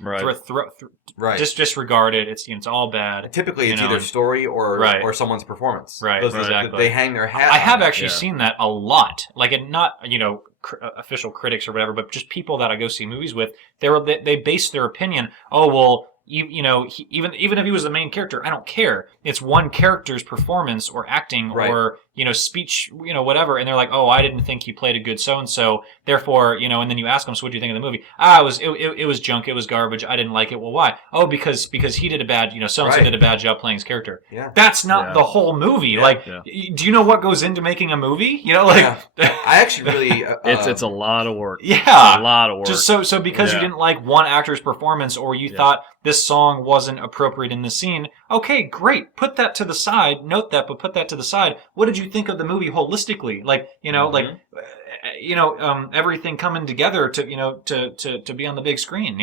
just disregard it. It's all bad. Typically, it's either story or someone's performance. Right, exactly. They hang their hat. I have actually seen that a lot. Like, and not official critics or whatever, but just people that I go see movies with. They base their opinion. Oh well. Even if he was the main character, I don't care. It's one character's performance or acting or speech, whatever, and they're like, oh, I didn't think he played a good so and so. Therefore, and then you ask them, so what do you think of the movie? It was junk. It was garbage. I didn't like it. Well, why? Oh, because he did a bad, so and so did a bad job playing his character. Yeah. That's not the whole movie. Yeah. Like, do you know what goes into making a movie? I actually really, it's a lot of work. Yeah, it's a lot of work. Just so because you didn't like one actor's performance or you thought this song wasn't appropriate in the scene. Okay, great. Put that to the side. Note that, but put that to the side. What did you think of the movie holistically? Like, everything coming together to be on the big screen.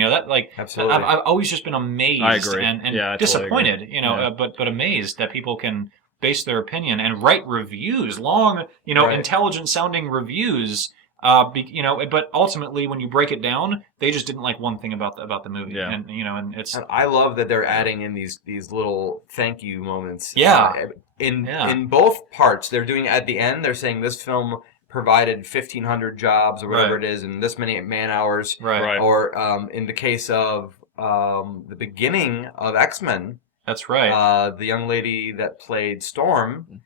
Absolutely. I've always just been amazed I agree. and disappointed. But amazed that people can base their opinion and write reviews, long, intelligent sounding reviews. But ultimately, when you break it down, they just didn't like one thing about the movie, and it's. And I love that they're adding in these little thank you moments. Yeah. In both parts, they're doing at the end. They're saying this film provided 1,500 jobs or whatever it is, and this many man hours. Right. Or in the case of the beginning of X-Men. That's right. The young lady that played Storm.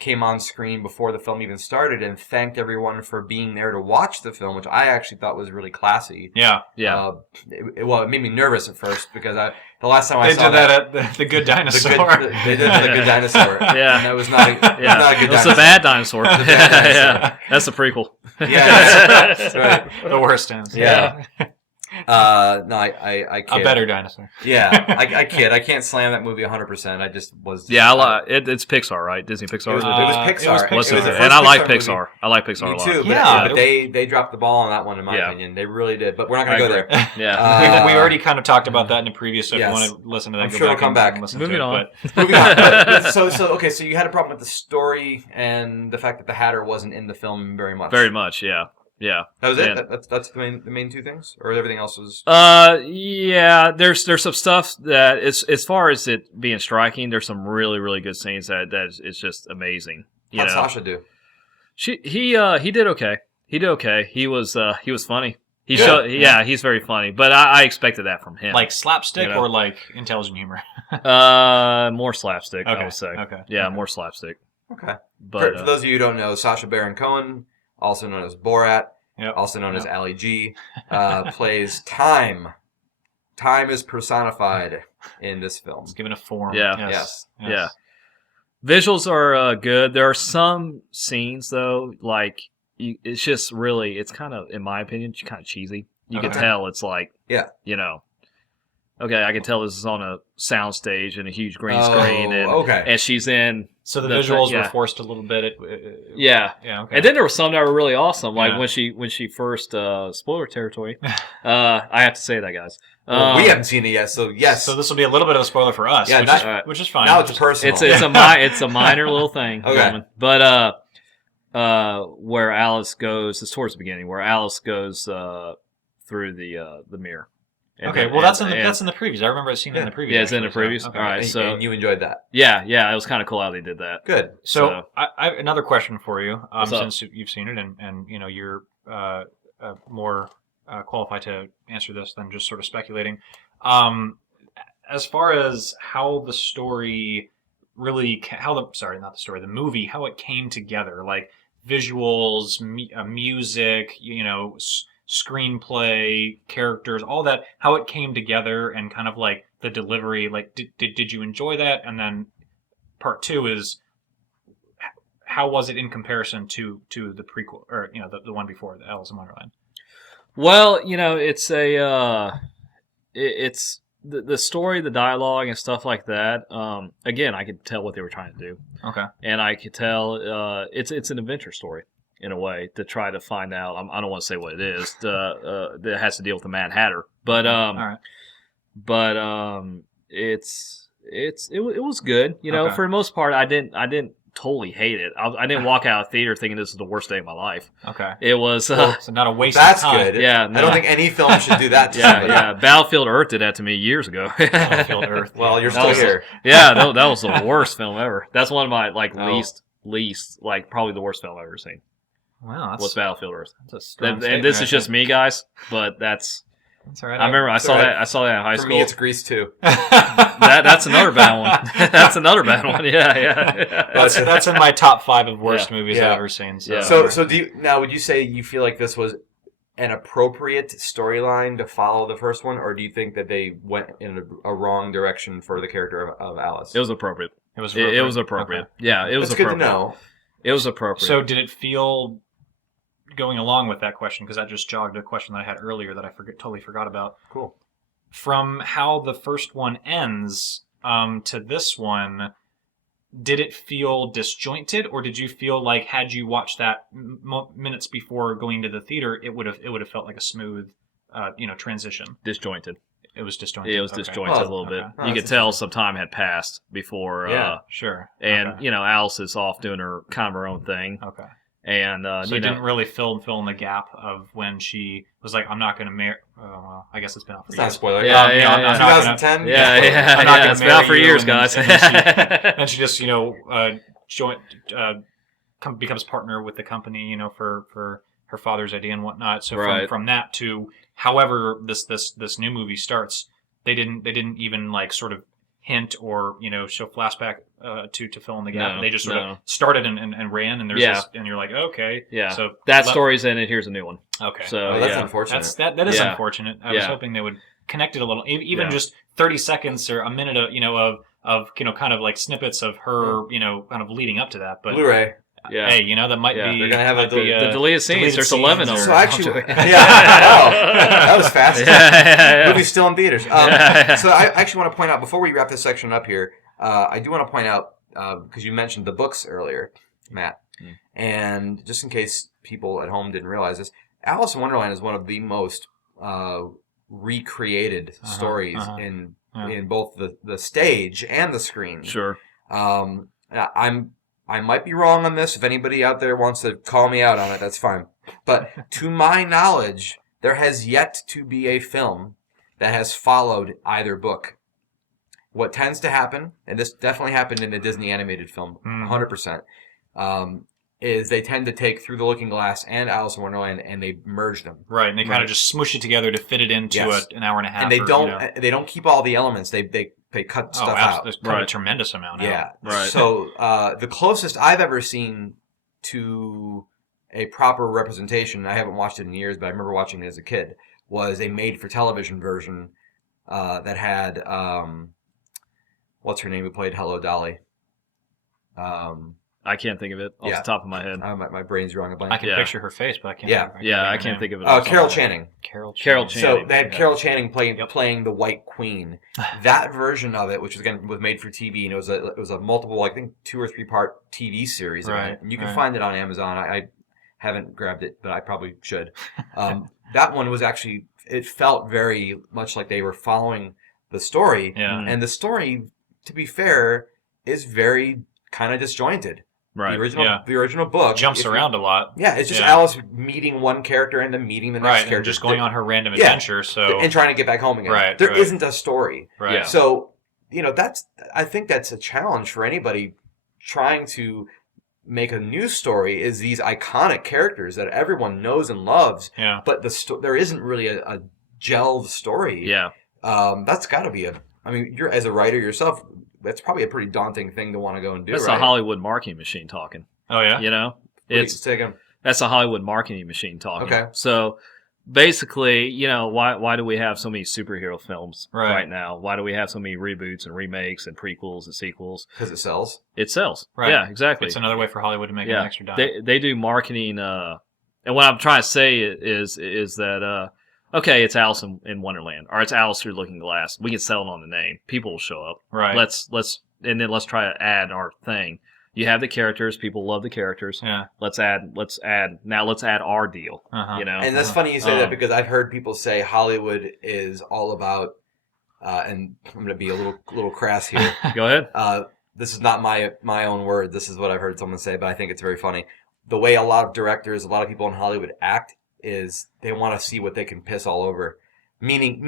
Came on screen before the film even started and thanked everyone for being there to watch the film, which I actually thought was really classy. Yeah. It made me nervous at first because the last time I saw that at the Good Dinosaur. They did the Good Dinosaur. Yeah. And it was not a good dinosaur. It's a bad dinosaur. Yeah. That's the prequel. Yeah, that's right. The worst ones. Yeah. No, I kid. A better dinosaur. Yeah, I kid. I can't slam that movie 100%. I just was. Yeah, it's Pixar, right? Disney Pixar. It was Pixar. It was and I like Pixar. Movie. I like Pixar a lot. Me too. But they dropped the ball on that one, in my opinion. They really did. But we're not going to go there. Yeah, we already kind of talked about that in the previous. So if you want to listen to that, I'm sure we'll come back. Moving on. Moving on. So you had a problem with the story and the fact that the Hatter wasn't in the film very much. Very much, yeah. Yeah, that was it. That's the main two things, or everything else was. Yeah. There's some stuff that as far as it being striking, there's some really really good scenes that is just amazing. How'd Sasha do? He did okay. He did okay. He was funny. He's very funny. But I expected that from him. Like slapstick or like intelligent humor. More slapstick. Okay. I would say. Okay. Yeah, more slapstick. Okay. But for those of you who don't know, Sacha Baron Cohen, also known as Borat, also known as Ali G, plays time. Time is personified in this film. It's given a form. Yeah. Yes. Yeah. Visuals are good. There are some scenes though, like it's just really, it's kind of, in my opinion, kind of cheesy. You can tell it's like, okay, I can tell this is on a sound stage and a huge green screen, and she's in. So the visuals were forced a little bit. Yeah. Okay. And then there were some that were really awesome, like when she first spoiler territory. I have to say that, guys. Well, we haven't seen it yet, so yes. So this will be a little bit of a spoiler for us, which is fine. Now it's personal. It's a minor little thing, gentlemen. But where Alice goes, it's towards the beginning, where Alice goes through the mirror. That's in the previews. I remember seeing it in the previews. Yeah, it's in the previews. Okay. All right, and you enjoyed that. Yeah, it was kind of cool how they did that. Good. So I have another question for you, since you've seen it and you're more qualified to answer this than just sort of speculating. As far as how the story really, the movie, how it came together, like visuals, music, screenplay, characters, all that, how it came together and kind of like the delivery, like did you enjoy that? And then part two is how was it in comparison to the prequel, or the one before, the Alice in Wonderland? Well, it's a it's the story, the dialogue, and stuff like that. Again, I could tell what they were trying to do, Okay. and I could tell it's an adventure story in a way to try to find out. I don't want to say what it is. That has to deal with the Mad Hatter, but All right. it was good. You know, Okay. for the most part, I didn't totally hate it. I didn't walk out of theater thinking this is the worst day of my life. Okay. It was. So not a waste That's of time. good. Yeah, I no. don't think any film should do that to Yeah, somebody. yeah. Battlefield Earth did that to me years ago. Battlefield Earth. Well, you're That still was- here. Yeah, that was the worst film ever. That's one of my Oh. least like probably the worst film I've ever seen. Wow, Was Battlefield Earth. that's a strong And statement this right is just there. me, guys. But that's That's all right. I remember I saw alright. that in high For school. me, it's Grease too. That's another bad one. That's another bad one. Yeah. That's in my top 5 of worst movies Yeah. I've ever seen. So, Yeah. So do you, now, would you say you feel like this was an appropriate storyline to follow the first one, or do you think that they went in a wrong direction for the character of Alice? It was appropriate. it was It was appropriate. Okay. Yeah, it was It's good appropriate. to know. It was appropriate. So did it feel, going along with that question, because that just jogged a question that I had earlier that I totally forgot about. Cool. From how the first one ends to this one, did it feel disjointed, or did you feel like had you watched that minutes before going to the theater, it would have felt like a smooth, transition? disjointed. It was disjointed. It was Okay. disjointed Oh, a little bit. okay. Oh, You that's could tell some time had passed before. Yeah. Sure. And Okay. Alice is off doing her her own thing. Okay. And So it didn't really fill in the gap of when she was like, "I'm not going to marry." Oh, well, I guess it's been out for It's not a years. spoiler. Yeah, I'm not gonna- 2010. Yeah, I'm not gonna it's been out marry for you, years, and then- guys. and then she just, becomes partner with the company, for her father's idea and whatnot. So Right. from that to however this new movie starts, they didn't even like sort of hint or show flashback to fill in the gap. No, They just sort no. of started and ran, and there's Yeah. this, and you're like, okay, Yeah. So That let- story's in it. Here's a new one. okay. So Oh, that's yeah. unfortunate. That is Yeah. unfortunate. I was Yeah. hoping they would connect it a little, even Yeah. just 30 seconds or a minute of kind of like snippets of her, kind of leading up to that. But Blu-ray. Yeah. hey, that might Yeah. be. They're gonna have might a be, The deleted scenes. There's 11 of them. So actually, Yeah. wow, that was fast. Yeah. Movie's still in theaters. Yeah. So I actually want to point out, before we wrap this section up here, I do want to point out, because you mentioned the books earlier, Matt, and just in case people at home didn't realize this, Alice in Wonderland is one of the most recreated stories in both the stage and the screen. Sure. I might be wrong on this. If anybody out there wants to call me out on it, that's fine. But to my knowledge, there has yet to be a film that has followed either book. What tends to happen, and this definitely happened in a Disney animated film, 100%, is they tend to take Through the Looking Glass and Alice in Wonderland and they merge them. Right, and they kind of just smush it together to fit it into Yes. an hour and a half. And they or, don't keep all the elements. They cut stuff out. There's probably a Right. tremendous amount. Yeah. Right. So the closest I've ever seen to a proper representation, I haven't watched it in years, but I remember watching it as a kid, was a made-for-television version that had, what's her name who played Hello Dolly? I can't think of it off Yeah. the top of my head. My brain's drawing a blank. I can Yeah. picture her face, but I can't. Yeah. I can't think of it. Carol Channing. Carol Carol Channing. Channing. So they had Yeah. Carol Channing playing the White Queen. That version of it, which was made for TV, and it was a multiple, I think 2 or 3 part TV series. of Right, it. And you can right. find it on Amazon. I haven't grabbed it, but I probably should. That one was actually, it felt very much like they were following the story. Yeah. And the story, to be fair, is very kind of disjointed. Right. The original book Jumps if you- around a lot. Yeah, it's just Yeah. Alice meeting one character and then meeting the next Right, character. and just going on her random Yeah. adventure. So and trying to get back home again. Right, There right. not a story. right. Yeah. So, I think that's a challenge for anybody trying to make a new story, is these iconic characters that everyone knows and loves, Yeah. but there isn't really a gelled story. Yeah. That's got to be you're, as a writer yourself, that's probably a pretty daunting thing to want to go and do, That's right? a Hollywood marketing machine talking. Oh yeah. You know, It's taken. that's a Hollywood marketing machine talking. Okay. So basically, why do we have so many superhero films Right. now? Why do we have so many reboots and remakes and prequels and sequels? Because it sells. It sells. Right. Yeah, exactly. It's another way for Hollywood to make an extra dime. They do marketing, and what I'm trying to say is that okay, it's Alice in Wonderland, or it's Alice Through the Looking Glass. We can settle on the name. People will show up. Right. Let's try to add our thing. You have the characters. People love the characters. Yeah. Let's add our deal. Uh-huh. You know. And that's funny you say that because I've heard people say Hollywood is all about, and I'm going to be a little crass here. Go ahead. This is not my own word. This is what I've heard someone say, but I think it's very funny. The way a lot of directors, a lot of people in Hollywood act is they want to see what they can piss all over. Meaning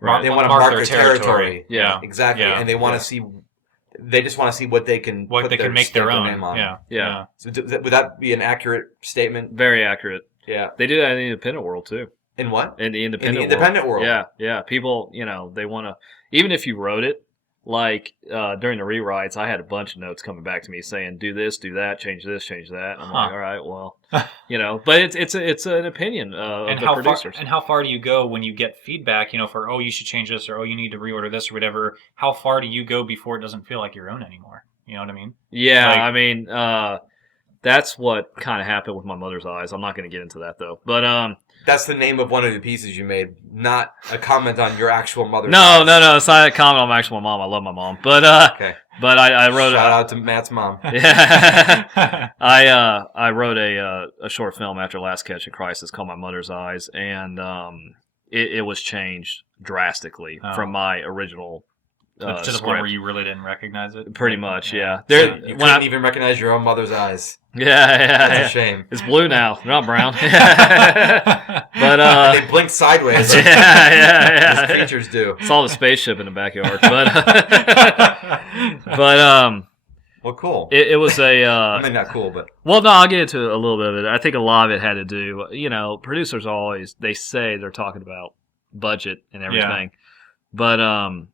Right. they want to mark their territory. Yeah. Exactly. Yeah. And they want to see. They just want to see what they can make their own. name on. Yeah. So would that be an accurate statement? Very accurate. Yeah. They do that in the independent world too. In what? In the In independent the independent world. Yeah. People, they want to, even if you wrote it, like during the rewrites, I had a bunch of notes coming back to me saying, do this, do that, change this, change that. And I'm like, all right, well, but it's an opinion of the producers. And how far do you go when you get feedback, for, oh, you should change this, or, oh, you need to reorder this or whatever? How far do you go before it doesn't feel like your own anymore? You know what I mean? Yeah, that's what kind of happened with My Mother's Eyes. I'm not going to get into that, though. But That's the name of one of the pieces you made, not a comment on your actual mother's no, eyes. it's not a comment on my actual mom. I love my mom. But Okay. but I wrote Shout out to Matt's mom. Yeah. I wrote a short film after Last Catch in Crisis called My Mother's Eyes, and it was changed drastically from my original to the script. point where you really didn't recognize it? Pretty much, yeah. You couldn't even recognize your own mother's eyes. Yeah. That's a shame. It's blue now. They're not brown. But They blink sideways. yeah. As creatures do. It's all the spaceship in the backyard. But Well, cool. it was a. I mean, not cool, but Well, no, I'll get into a little bit of it. I think a lot of it had to do. Producers they say they're talking about budget and everything, but a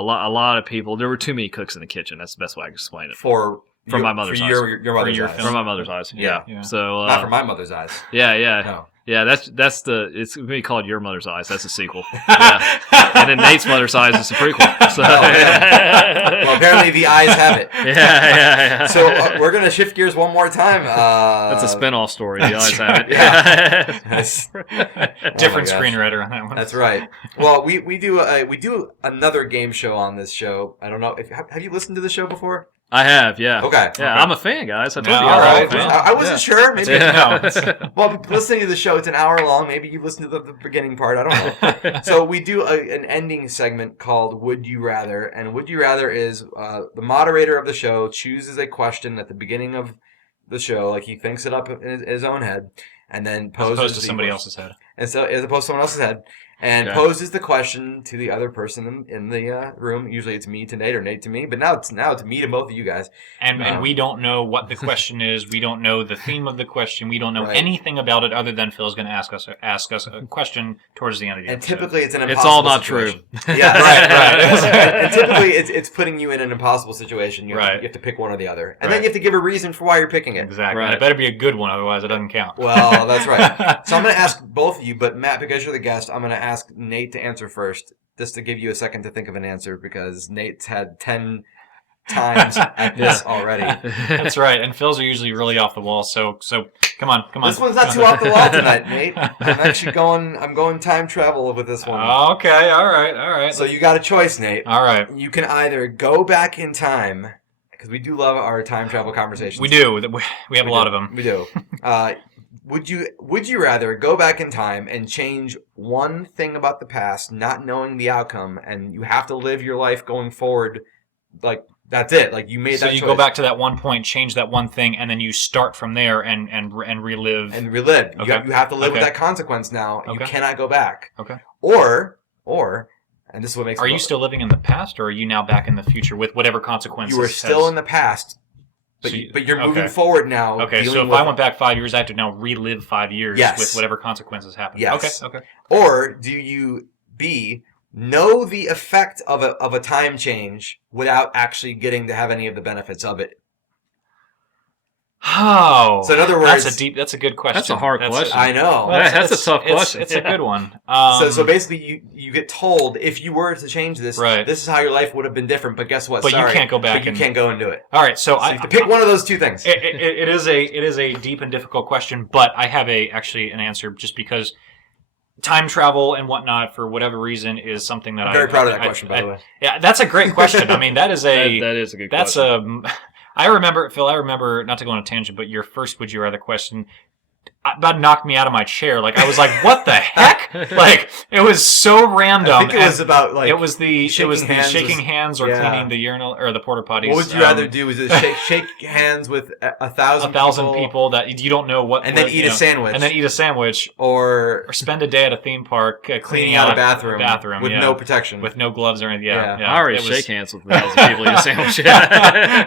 lot of people. There were too many cooks in the kitchen. That's the best way I can explain it. for My Mother's Eyes. your mother's your eyes. film. From My Mother's Eyes. Yeah. Yeah. So Not for my mother's eyes. yeah. No. Yeah, it's going to be called Your Mother's Eyes. That's a sequel. Yeah. And then Nate's Mother's Eyes is a prequel. So. Well, apparently the eyes have it. Yeah. So we're going to shift gears one more time. That's a spin-off story. The eyes have it. Yeah. Different gosh. screenwriter on that one. That's right. Well, we do another game show on this show. I don't know if have you listened to the show before? I have, yeah. Okay. Yeah, I'm a fan, guys. I told you. all I'm a right. fan. I wasn't sure. Maybe No. Well, listening to the show, it's an hour long. Maybe you listened to the beginning part. I don't know. So we do an ending segment called Would You Rather. And Would You Rather is the moderator of the show chooses a question at the beginning of the show, like he thinks it up in his own head, and then poses As opposed to the somebody question. else's head. And so, as opposed to someone else's head, and Okay. poses the question to the other person in the room. Usually it's me to Nate or Nate to me, but now it's me to both of you guys. And we don't know what the question is. We don't know the theme of the question. We don't know Right. anything about it other than Phil's going to ask us a question towards the end of the And episode. typically it's an It's impossible all not situation. true. Yeah, Right. and typically it's putting you in an impossible situation. You have to pick one or the other, and then Right. you have to give a reason for why you're picking it. Exactly. Right. And it better be a good one, otherwise it doesn't count. Well, that's right. So I'm going to ask both of you, but Matt, because you're the guest, I'm going to ask Nate to answer first, just to give you a second to think of an answer, because Nate's had 10 times at this already. That's right. And Phil's are usually really off the wall. So come on. This one's not too off the wall tonight, Nate. I'm going time travel with this one. Okay. All right. So you got a choice, Nate. All right. You can either go back in time, because we do love our time travel conversations. We do. We have a lot of them. We do. Would you rather go back in time and change one thing about the past, not knowing the outcome, and you have to live your life going forward, like that's it, like you made So that you choice. go back to that one point, change that one thing, and then you start from there and relive. and relive. Okay. You have to live with Okay. that consequence now. You Okay. cannot go back. Okay. Or, and this is what makes Are you still living in the past, or are you now back in the future with whatever consequences? You are still in the past, but So you're moving okay. forward now. Okay, so dealing if I with- went back 5 years, I have to now relive 5 years Yes. with whatever consequences happen. Yes. Okay. Or do you know the effect of a time change without actually getting to have any of the benefits of it? Oh. So in other words, that's a good question. That's a hard question. I know. Well, That's a tough question. It's a good one. So basically, you get told if you were to change this, Right. this is how your life would have been different. But guess what? But you Sorry, can't go back But you and- can't go and do it. all right, so So you have to pick one of those two things. It is a deep and difficult question, but I have actually an answer just because time travel and whatnot for whatever reason is something that I'm very proud of that question, by the way. Yeah, that's a great question. I mean, that is a that is a good that's question. I remember, Phil. I remember, not to go on a tangent, but your first "Would you rather" question about knocked me out of my chair. Like, I was like, "What the heck?" Like, it was so random. I think it was about like it was the shaking hands or yeah. cleaning the urinal or the porta potties. What would you rather do? Is it shake hands with 1,000 people that you don't know what, and then eat a sandwich, or spend a day at a theme park cleaning out a bathroom with yeah. no protection, with no gloves or anything? Yeah. I already shake hands with 1,000 people eat a sandwich.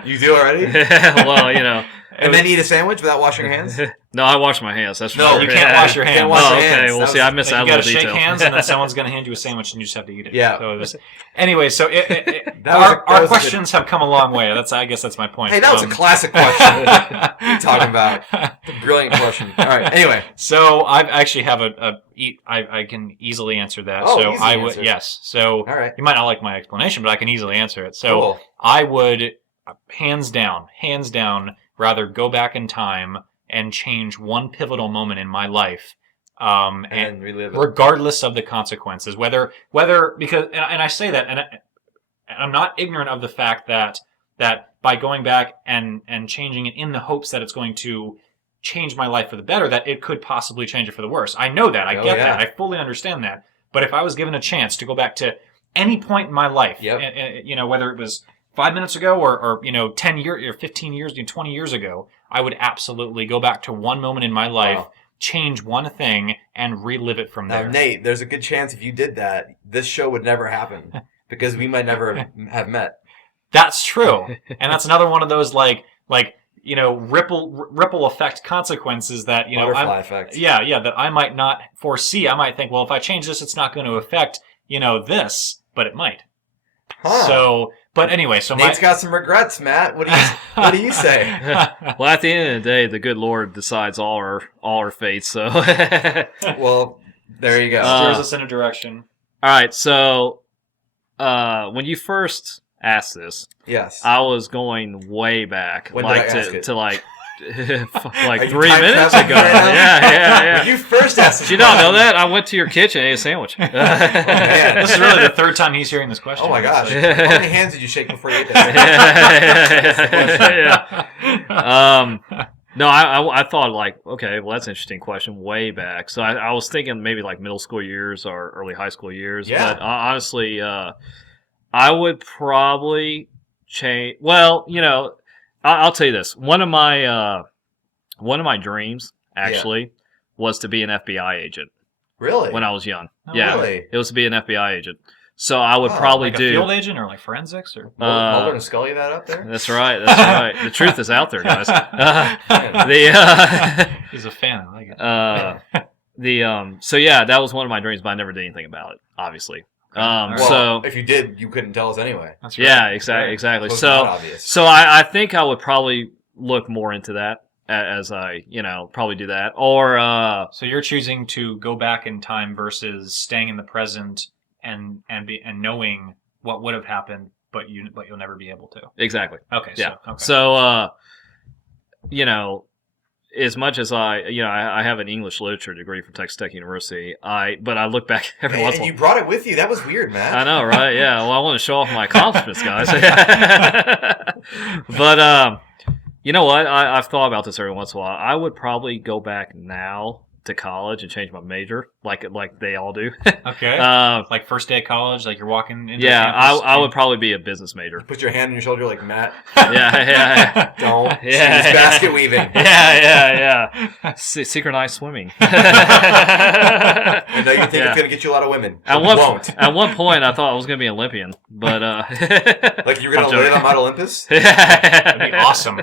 You do already? Well, and then eat a sandwich without washing your hands? No, I wash my hands. That's no, right. you can't wash your hands. Can't wash Oh, your okay. hands. Well, see, I missed that you little gotta shake detail. hands, and then someone's gonna hand you a sandwich, and you just have to eat it. Yeah. So anyway, so our questions have come a long way. I guess that's my point. Hey, that was a classic question. What are you talking about? It's a brilliant question. All right. Anyway, so I actually have I can easily answer that. Oh, so easy I would answer. yes. So all right. you might not like my explanation, but I can easily answer it. So Cool. I would hands down, rather go back in time and change one pivotal moment in my life, And relive it. regardless of the consequences. Whether because and I say that, and I'm not ignorant of the fact that by going back and changing it in the hopes that it's going to change my life for the better, that it could possibly change it for the worse. I know that. I get that. I fully understand that. But if I was given a chance to go back to any point in my life, whether it was 5 minutes ago or 10 years or 15 years, 20 years ago, I would absolutely go back to one moment in my life, change one thing, and relive it from there. Now, Nate, there's a good chance if you did that, this show would never happen because we might never have met. That's true, and that's another one of those ripple effect consequences that Butterfly effect. Yeah, that I might not foresee. I might think, well, if I change this, it's not going to affect this, but it might. Huh. So, but anyway, so Nate's got some regrets, Matt. What do you say? Well, at the end of the day, the good Lord decides all our fates. So, Well, there you go. steers us in a direction. all right. So, when you first asked this, Yes. I was going way back, When like did I ask it? to like Are you 3 time minutes traveling ago. right now? Yeah. When you first asked this Did you not know question- that? I went to your kitchen and ate a sandwich. man. This is really the third time he's hearing this question. Oh my gosh. So- How many hands did you shake before you ate that? No, I thought like, okay, well that's an interesting question way back. So I was thinking maybe like middle school years or early high school years. Yeah. But honestly, I would probably change. Well, I'll tell you this. One of my dreams actually was to be an FBI agent Really? when I was young. Oh, Yeah, really? it was to be an FBI agent. So I would probably like a do field agent or like forensics or Mulder and Scully that up there? That's right. That's right. The truth is out there, guys. he's a fan. I like it. So yeah, that was one of my dreams, but I never did anything about it, obviously. Well, So if you did, you couldn't tell us anyway. That's right. yeah, exactly. Close to not So obvious. so I think I would probably look more into that as I probably do that, or So you're choosing to go back in time versus staying in the present and knowing what would have happened, but you'll never be able to. exactly. Okay. Yeah. So, As much as I have an English literature degree from Texas Tech University, but I look back every once in a And while. you brought it with you. That was weird, man. I know, right? Yeah. Well, I want to show off my accomplishments, guys. But you know what? I've thought about this every once in a while. I would probably go back now to college and change my major, like they all do. okay. Um, Like first day of college, like you're walking into yeah, campus I would probably be a business major. Put your hand on your shoulder like, Matt, Yeah. don't Yeah. choose basket weaving. Yeah. Synchronized swimming. I know you think Yeah. it's going to get you a lot of women. At It one, won't. at one point, I thought I was going to be an Olympian, but Like you're going I'm to live joking. on Mount Olympus? That'd be awesome.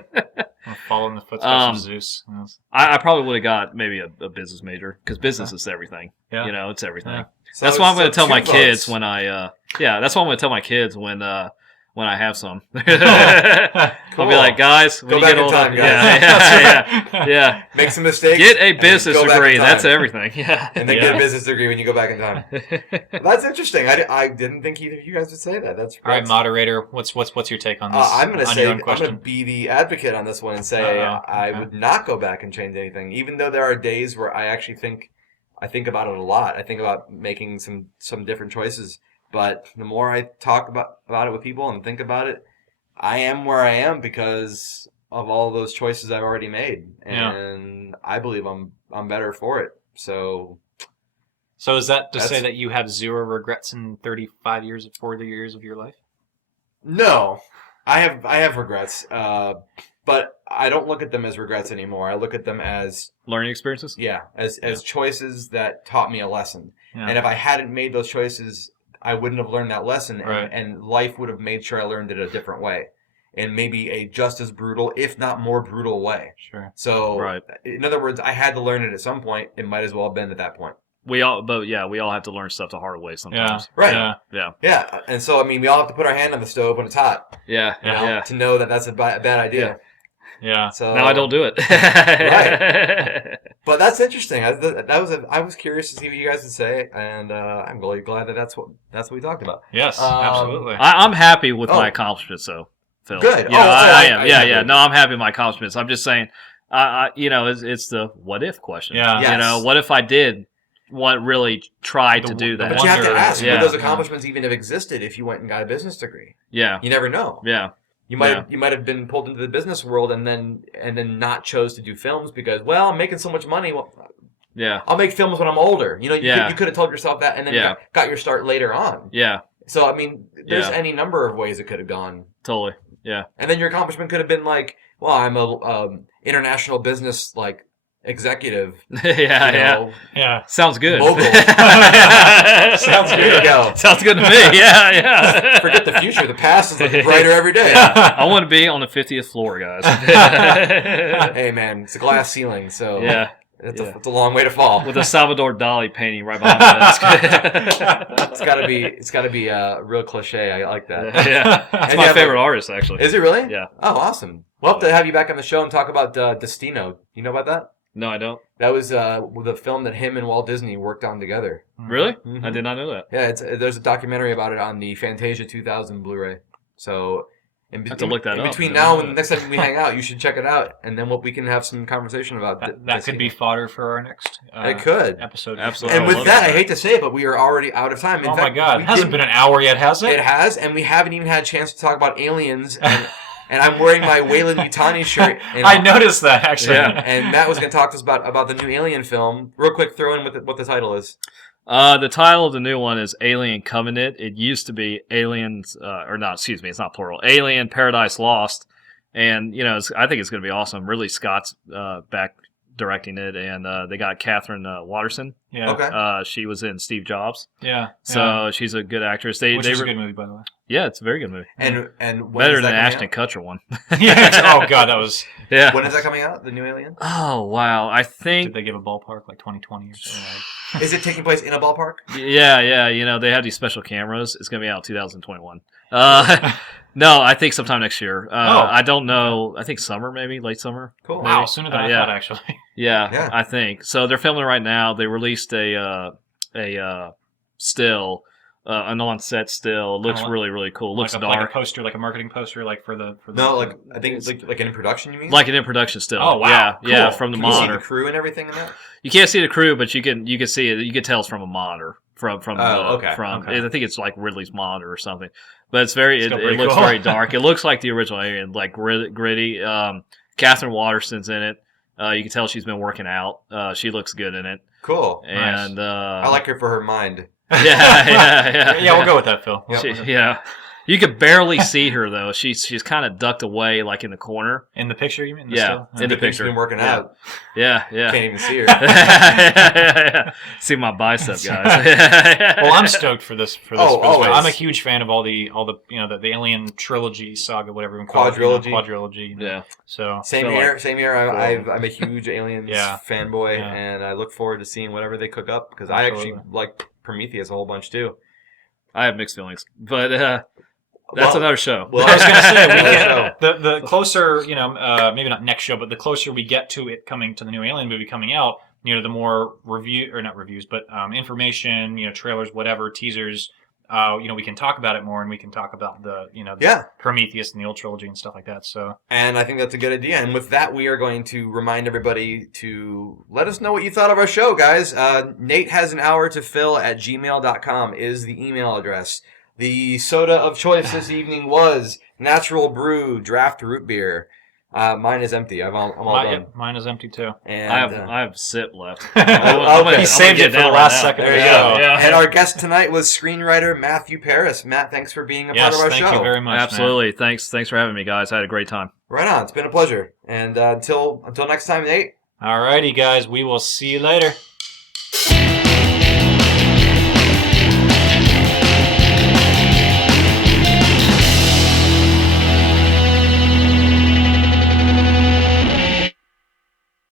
I'll follow in the footsteps of Zeus. Yes. I probably would have got maybe a business major because business is everything. Yeah. It's everything. Yeah. So That's why I'm going to so tell my 2 kids votes. when that's why I'm going to tell my kids when I have some. Cool. I'll be like, guys, when Go you back get in older, time, guys. yeah. Make some mistakes. Get a and business go back in degree. time. That's everything. Yeah. And then get a business degree when you go back in time. Well, that's interesting. I didn't think either of you guys would say that. That's All right, moderator. What's your take on this? I'm going to on say your own I'm going to question? be the advocate on this one and say Uh-oh. I Okay. would not go back and change anything, even though there are days where I actually think I think about it a lot. I think about making some different choices. But the more I talk about it with people and think about it, I am where I am because of all those choices I've already made, and I believe I'm better for it. So is that to say that you have zero regrets in 40 years of your life? No, I have regrets, but I don't look at them as regrets anymore. I look at them as Learning experiences? as choices that taught me a lesson. Yeah. And if I hadn't made those choices, I wouldn't have learned that lesson, and life would have made sure I learned it a different way, in maybe a just as brutal, if not more brutal way. Sure. So, in other words, I had to learn it at some point. It might as well have been at that point. We all have to learn stuff the hard way sometimes. Right. Yeah. And so, I mean, we all have to put our hand on the stove when it's hot. Yeah. You know, to know that that's a bad idea. Yeah. So now I don't do it. Right. But that's interesting. I was curious to see what you guys would say, and I'm really glad that that's what we talked about. Yes, absolutely. I'm happy with my accomplishments, though, Phil. Good. I am. Yeah. No, I'm happy with my accomplishments. I'm just saying, it's the what if question. Yeah. Yes. You know, what if I did really tried to do that? But you have to ask, would those Yeah. accomplishments even have existed if you went and got a business degree? Yeah. You never know. Yeah. You might have been pulled into the business world and then not chose to do films because, well, I'm making so much money. Well, Yeah. I'll make films when I'm older. You know, Yeah. you could have told yourself that and then got your start later on. Yeah. So, I mean, there's Yeah. any number of ways it could have gone. Totally. Yeah. And then your accomplishment could have been like, well, I'm a international business like executive. Yeah. Sounds good. Mogul. Sounds There you good. go. Sounds good to me. Yeah. Forget the future. The past is looking brighter every day. I want to be on the 50th floor, guys. Hey, man, it's a glass ceiling, so Yeah. it's a long way to fall. With a Salvador Dali painting right behind my desk. It's gotta be a real cliche. I like that. Yeah. That's And my you have favorite artist, actually. Is it really? Yeah. Oh, awesome. We'll have to have you back on the show and talk about Destino. You know about that? No, I don't. That was the film that him and Walt Disney worked on together. Really? Mhm. I did not know that. Yeah, there's a documentary about it on the Fantasia 2000 Blu-ray. So, in have to look that up. between now and the next time we hang out, you should check it out, and then we can have some conversation about That could be fodder for our next It could. episode. Absolutely. And I with love that, that. I hate to say it, but we are already out of time. In Oh fact, my God! we It hasn't didn't- been an hour yet, has it? It has, and we haven't even had a chance to talk about aliens. And I'm wearing my Wayland Yutani shirt. And I noticed that actually. Yeah. And Matt was going to talk to us about the new Alien film. Real quick, throw in what the title is. The title of the new one is Alien Covenant. It used to be Aliens, it's not plural. Alien Paradise Lost. And, I think it's going to be awesome. Ridley Scott's back directing it, and they got Catherine Watterson. Yeah. Okay. She was in Steve Jobs. Yeah. So she's a good actress. Which is a good movie, by the way. Yeah, it's a very good movie. And when Better is than that coming Ashton Kutcher one. Yeah. Oh God, that was. Yeah. out? When is that coming out? The new Alien? Oh, wow. I Did think... they give a ballpark like 2020 or something? Is it taking place in a ballpark? Yeah. They have these special cameras. It's going to be out 2021. No, I think sometime next year. I don't know. I think summer, maybe late summer. Cool. Wow, sooner than I thought, actually. Yeah, I think so. They're filming right now. They released a still, an on-set still. It looks Kinda really, really cool. It looks like dark. a poster, like a marketing poster, like for the. No, like I think it's like an in production. You mean? Like an in production still. Oh, wow. Yeah, Cool. from the Can you see monitor. the crew and everything in that? You can't see the crew, but you can see it. You can tell it's from a monitor. From Okay. I think it's like Ridley's monitor or something. But it's very. It pretty looks cool. very dark. It looks like the original Alien, like gritty. Catherine Watterson's in it. You can tell she's been working out. She looks good in it. Cool. And I like her for her mind. yeah. Yeah, we'll go with that, Phil. Yeah. You could barely see her though. She's kind of ducked away, like in the corner. In the picture, you mean? Yeah, in the She's picture. been working Yeah. out. Yeah. Can't even see her. See my bicep, guys. Well, I'm stoked for this. always. I'm a huge fan of all the the Alien trilogy saga, whatever you call Quadrilogy. it. Quadrilogy. Yeah. So Same So, here. like, Same here. I'm a huge Aliens Yeah. fanboy, Yeah. and I look forward to seeing whatever they cook up because I actually Absolutely. like Prometheus a whole bunch too. I have mixed feelings, but that's another show. Well, I was going to say, another show. the closer, maybe not next show, but the closer we get to it coming to the new Alien movie coming out, the more not reviews, but information, trailers, whatever, teasers, we can talk about it more, and we can talk about the Yeah. Prometheus and the old trilogy and stuff like that. So, And I think that's a good idea. And with that, we are going to remind everybody to let us know what you thought of our show, guys. natehasanhourtophil@gmail.com is the email address. The soda of choice this evening was Natural Brew Draft Root Beer. Mine is empty. I'm all done. mine is empty too. And, I have sip left. He saved it for the last second of There the you show. go. Yeah. And our guest tonight was screenwriter Matthew Paris. Matt, thanks for being a part Yes, of our thank show. you very much. man. Absolutely. Thanks for having me, guys. I had a great time. Right on. It's been a pleasure. And until next time, Nate. Alrighty, guys. We will see you later.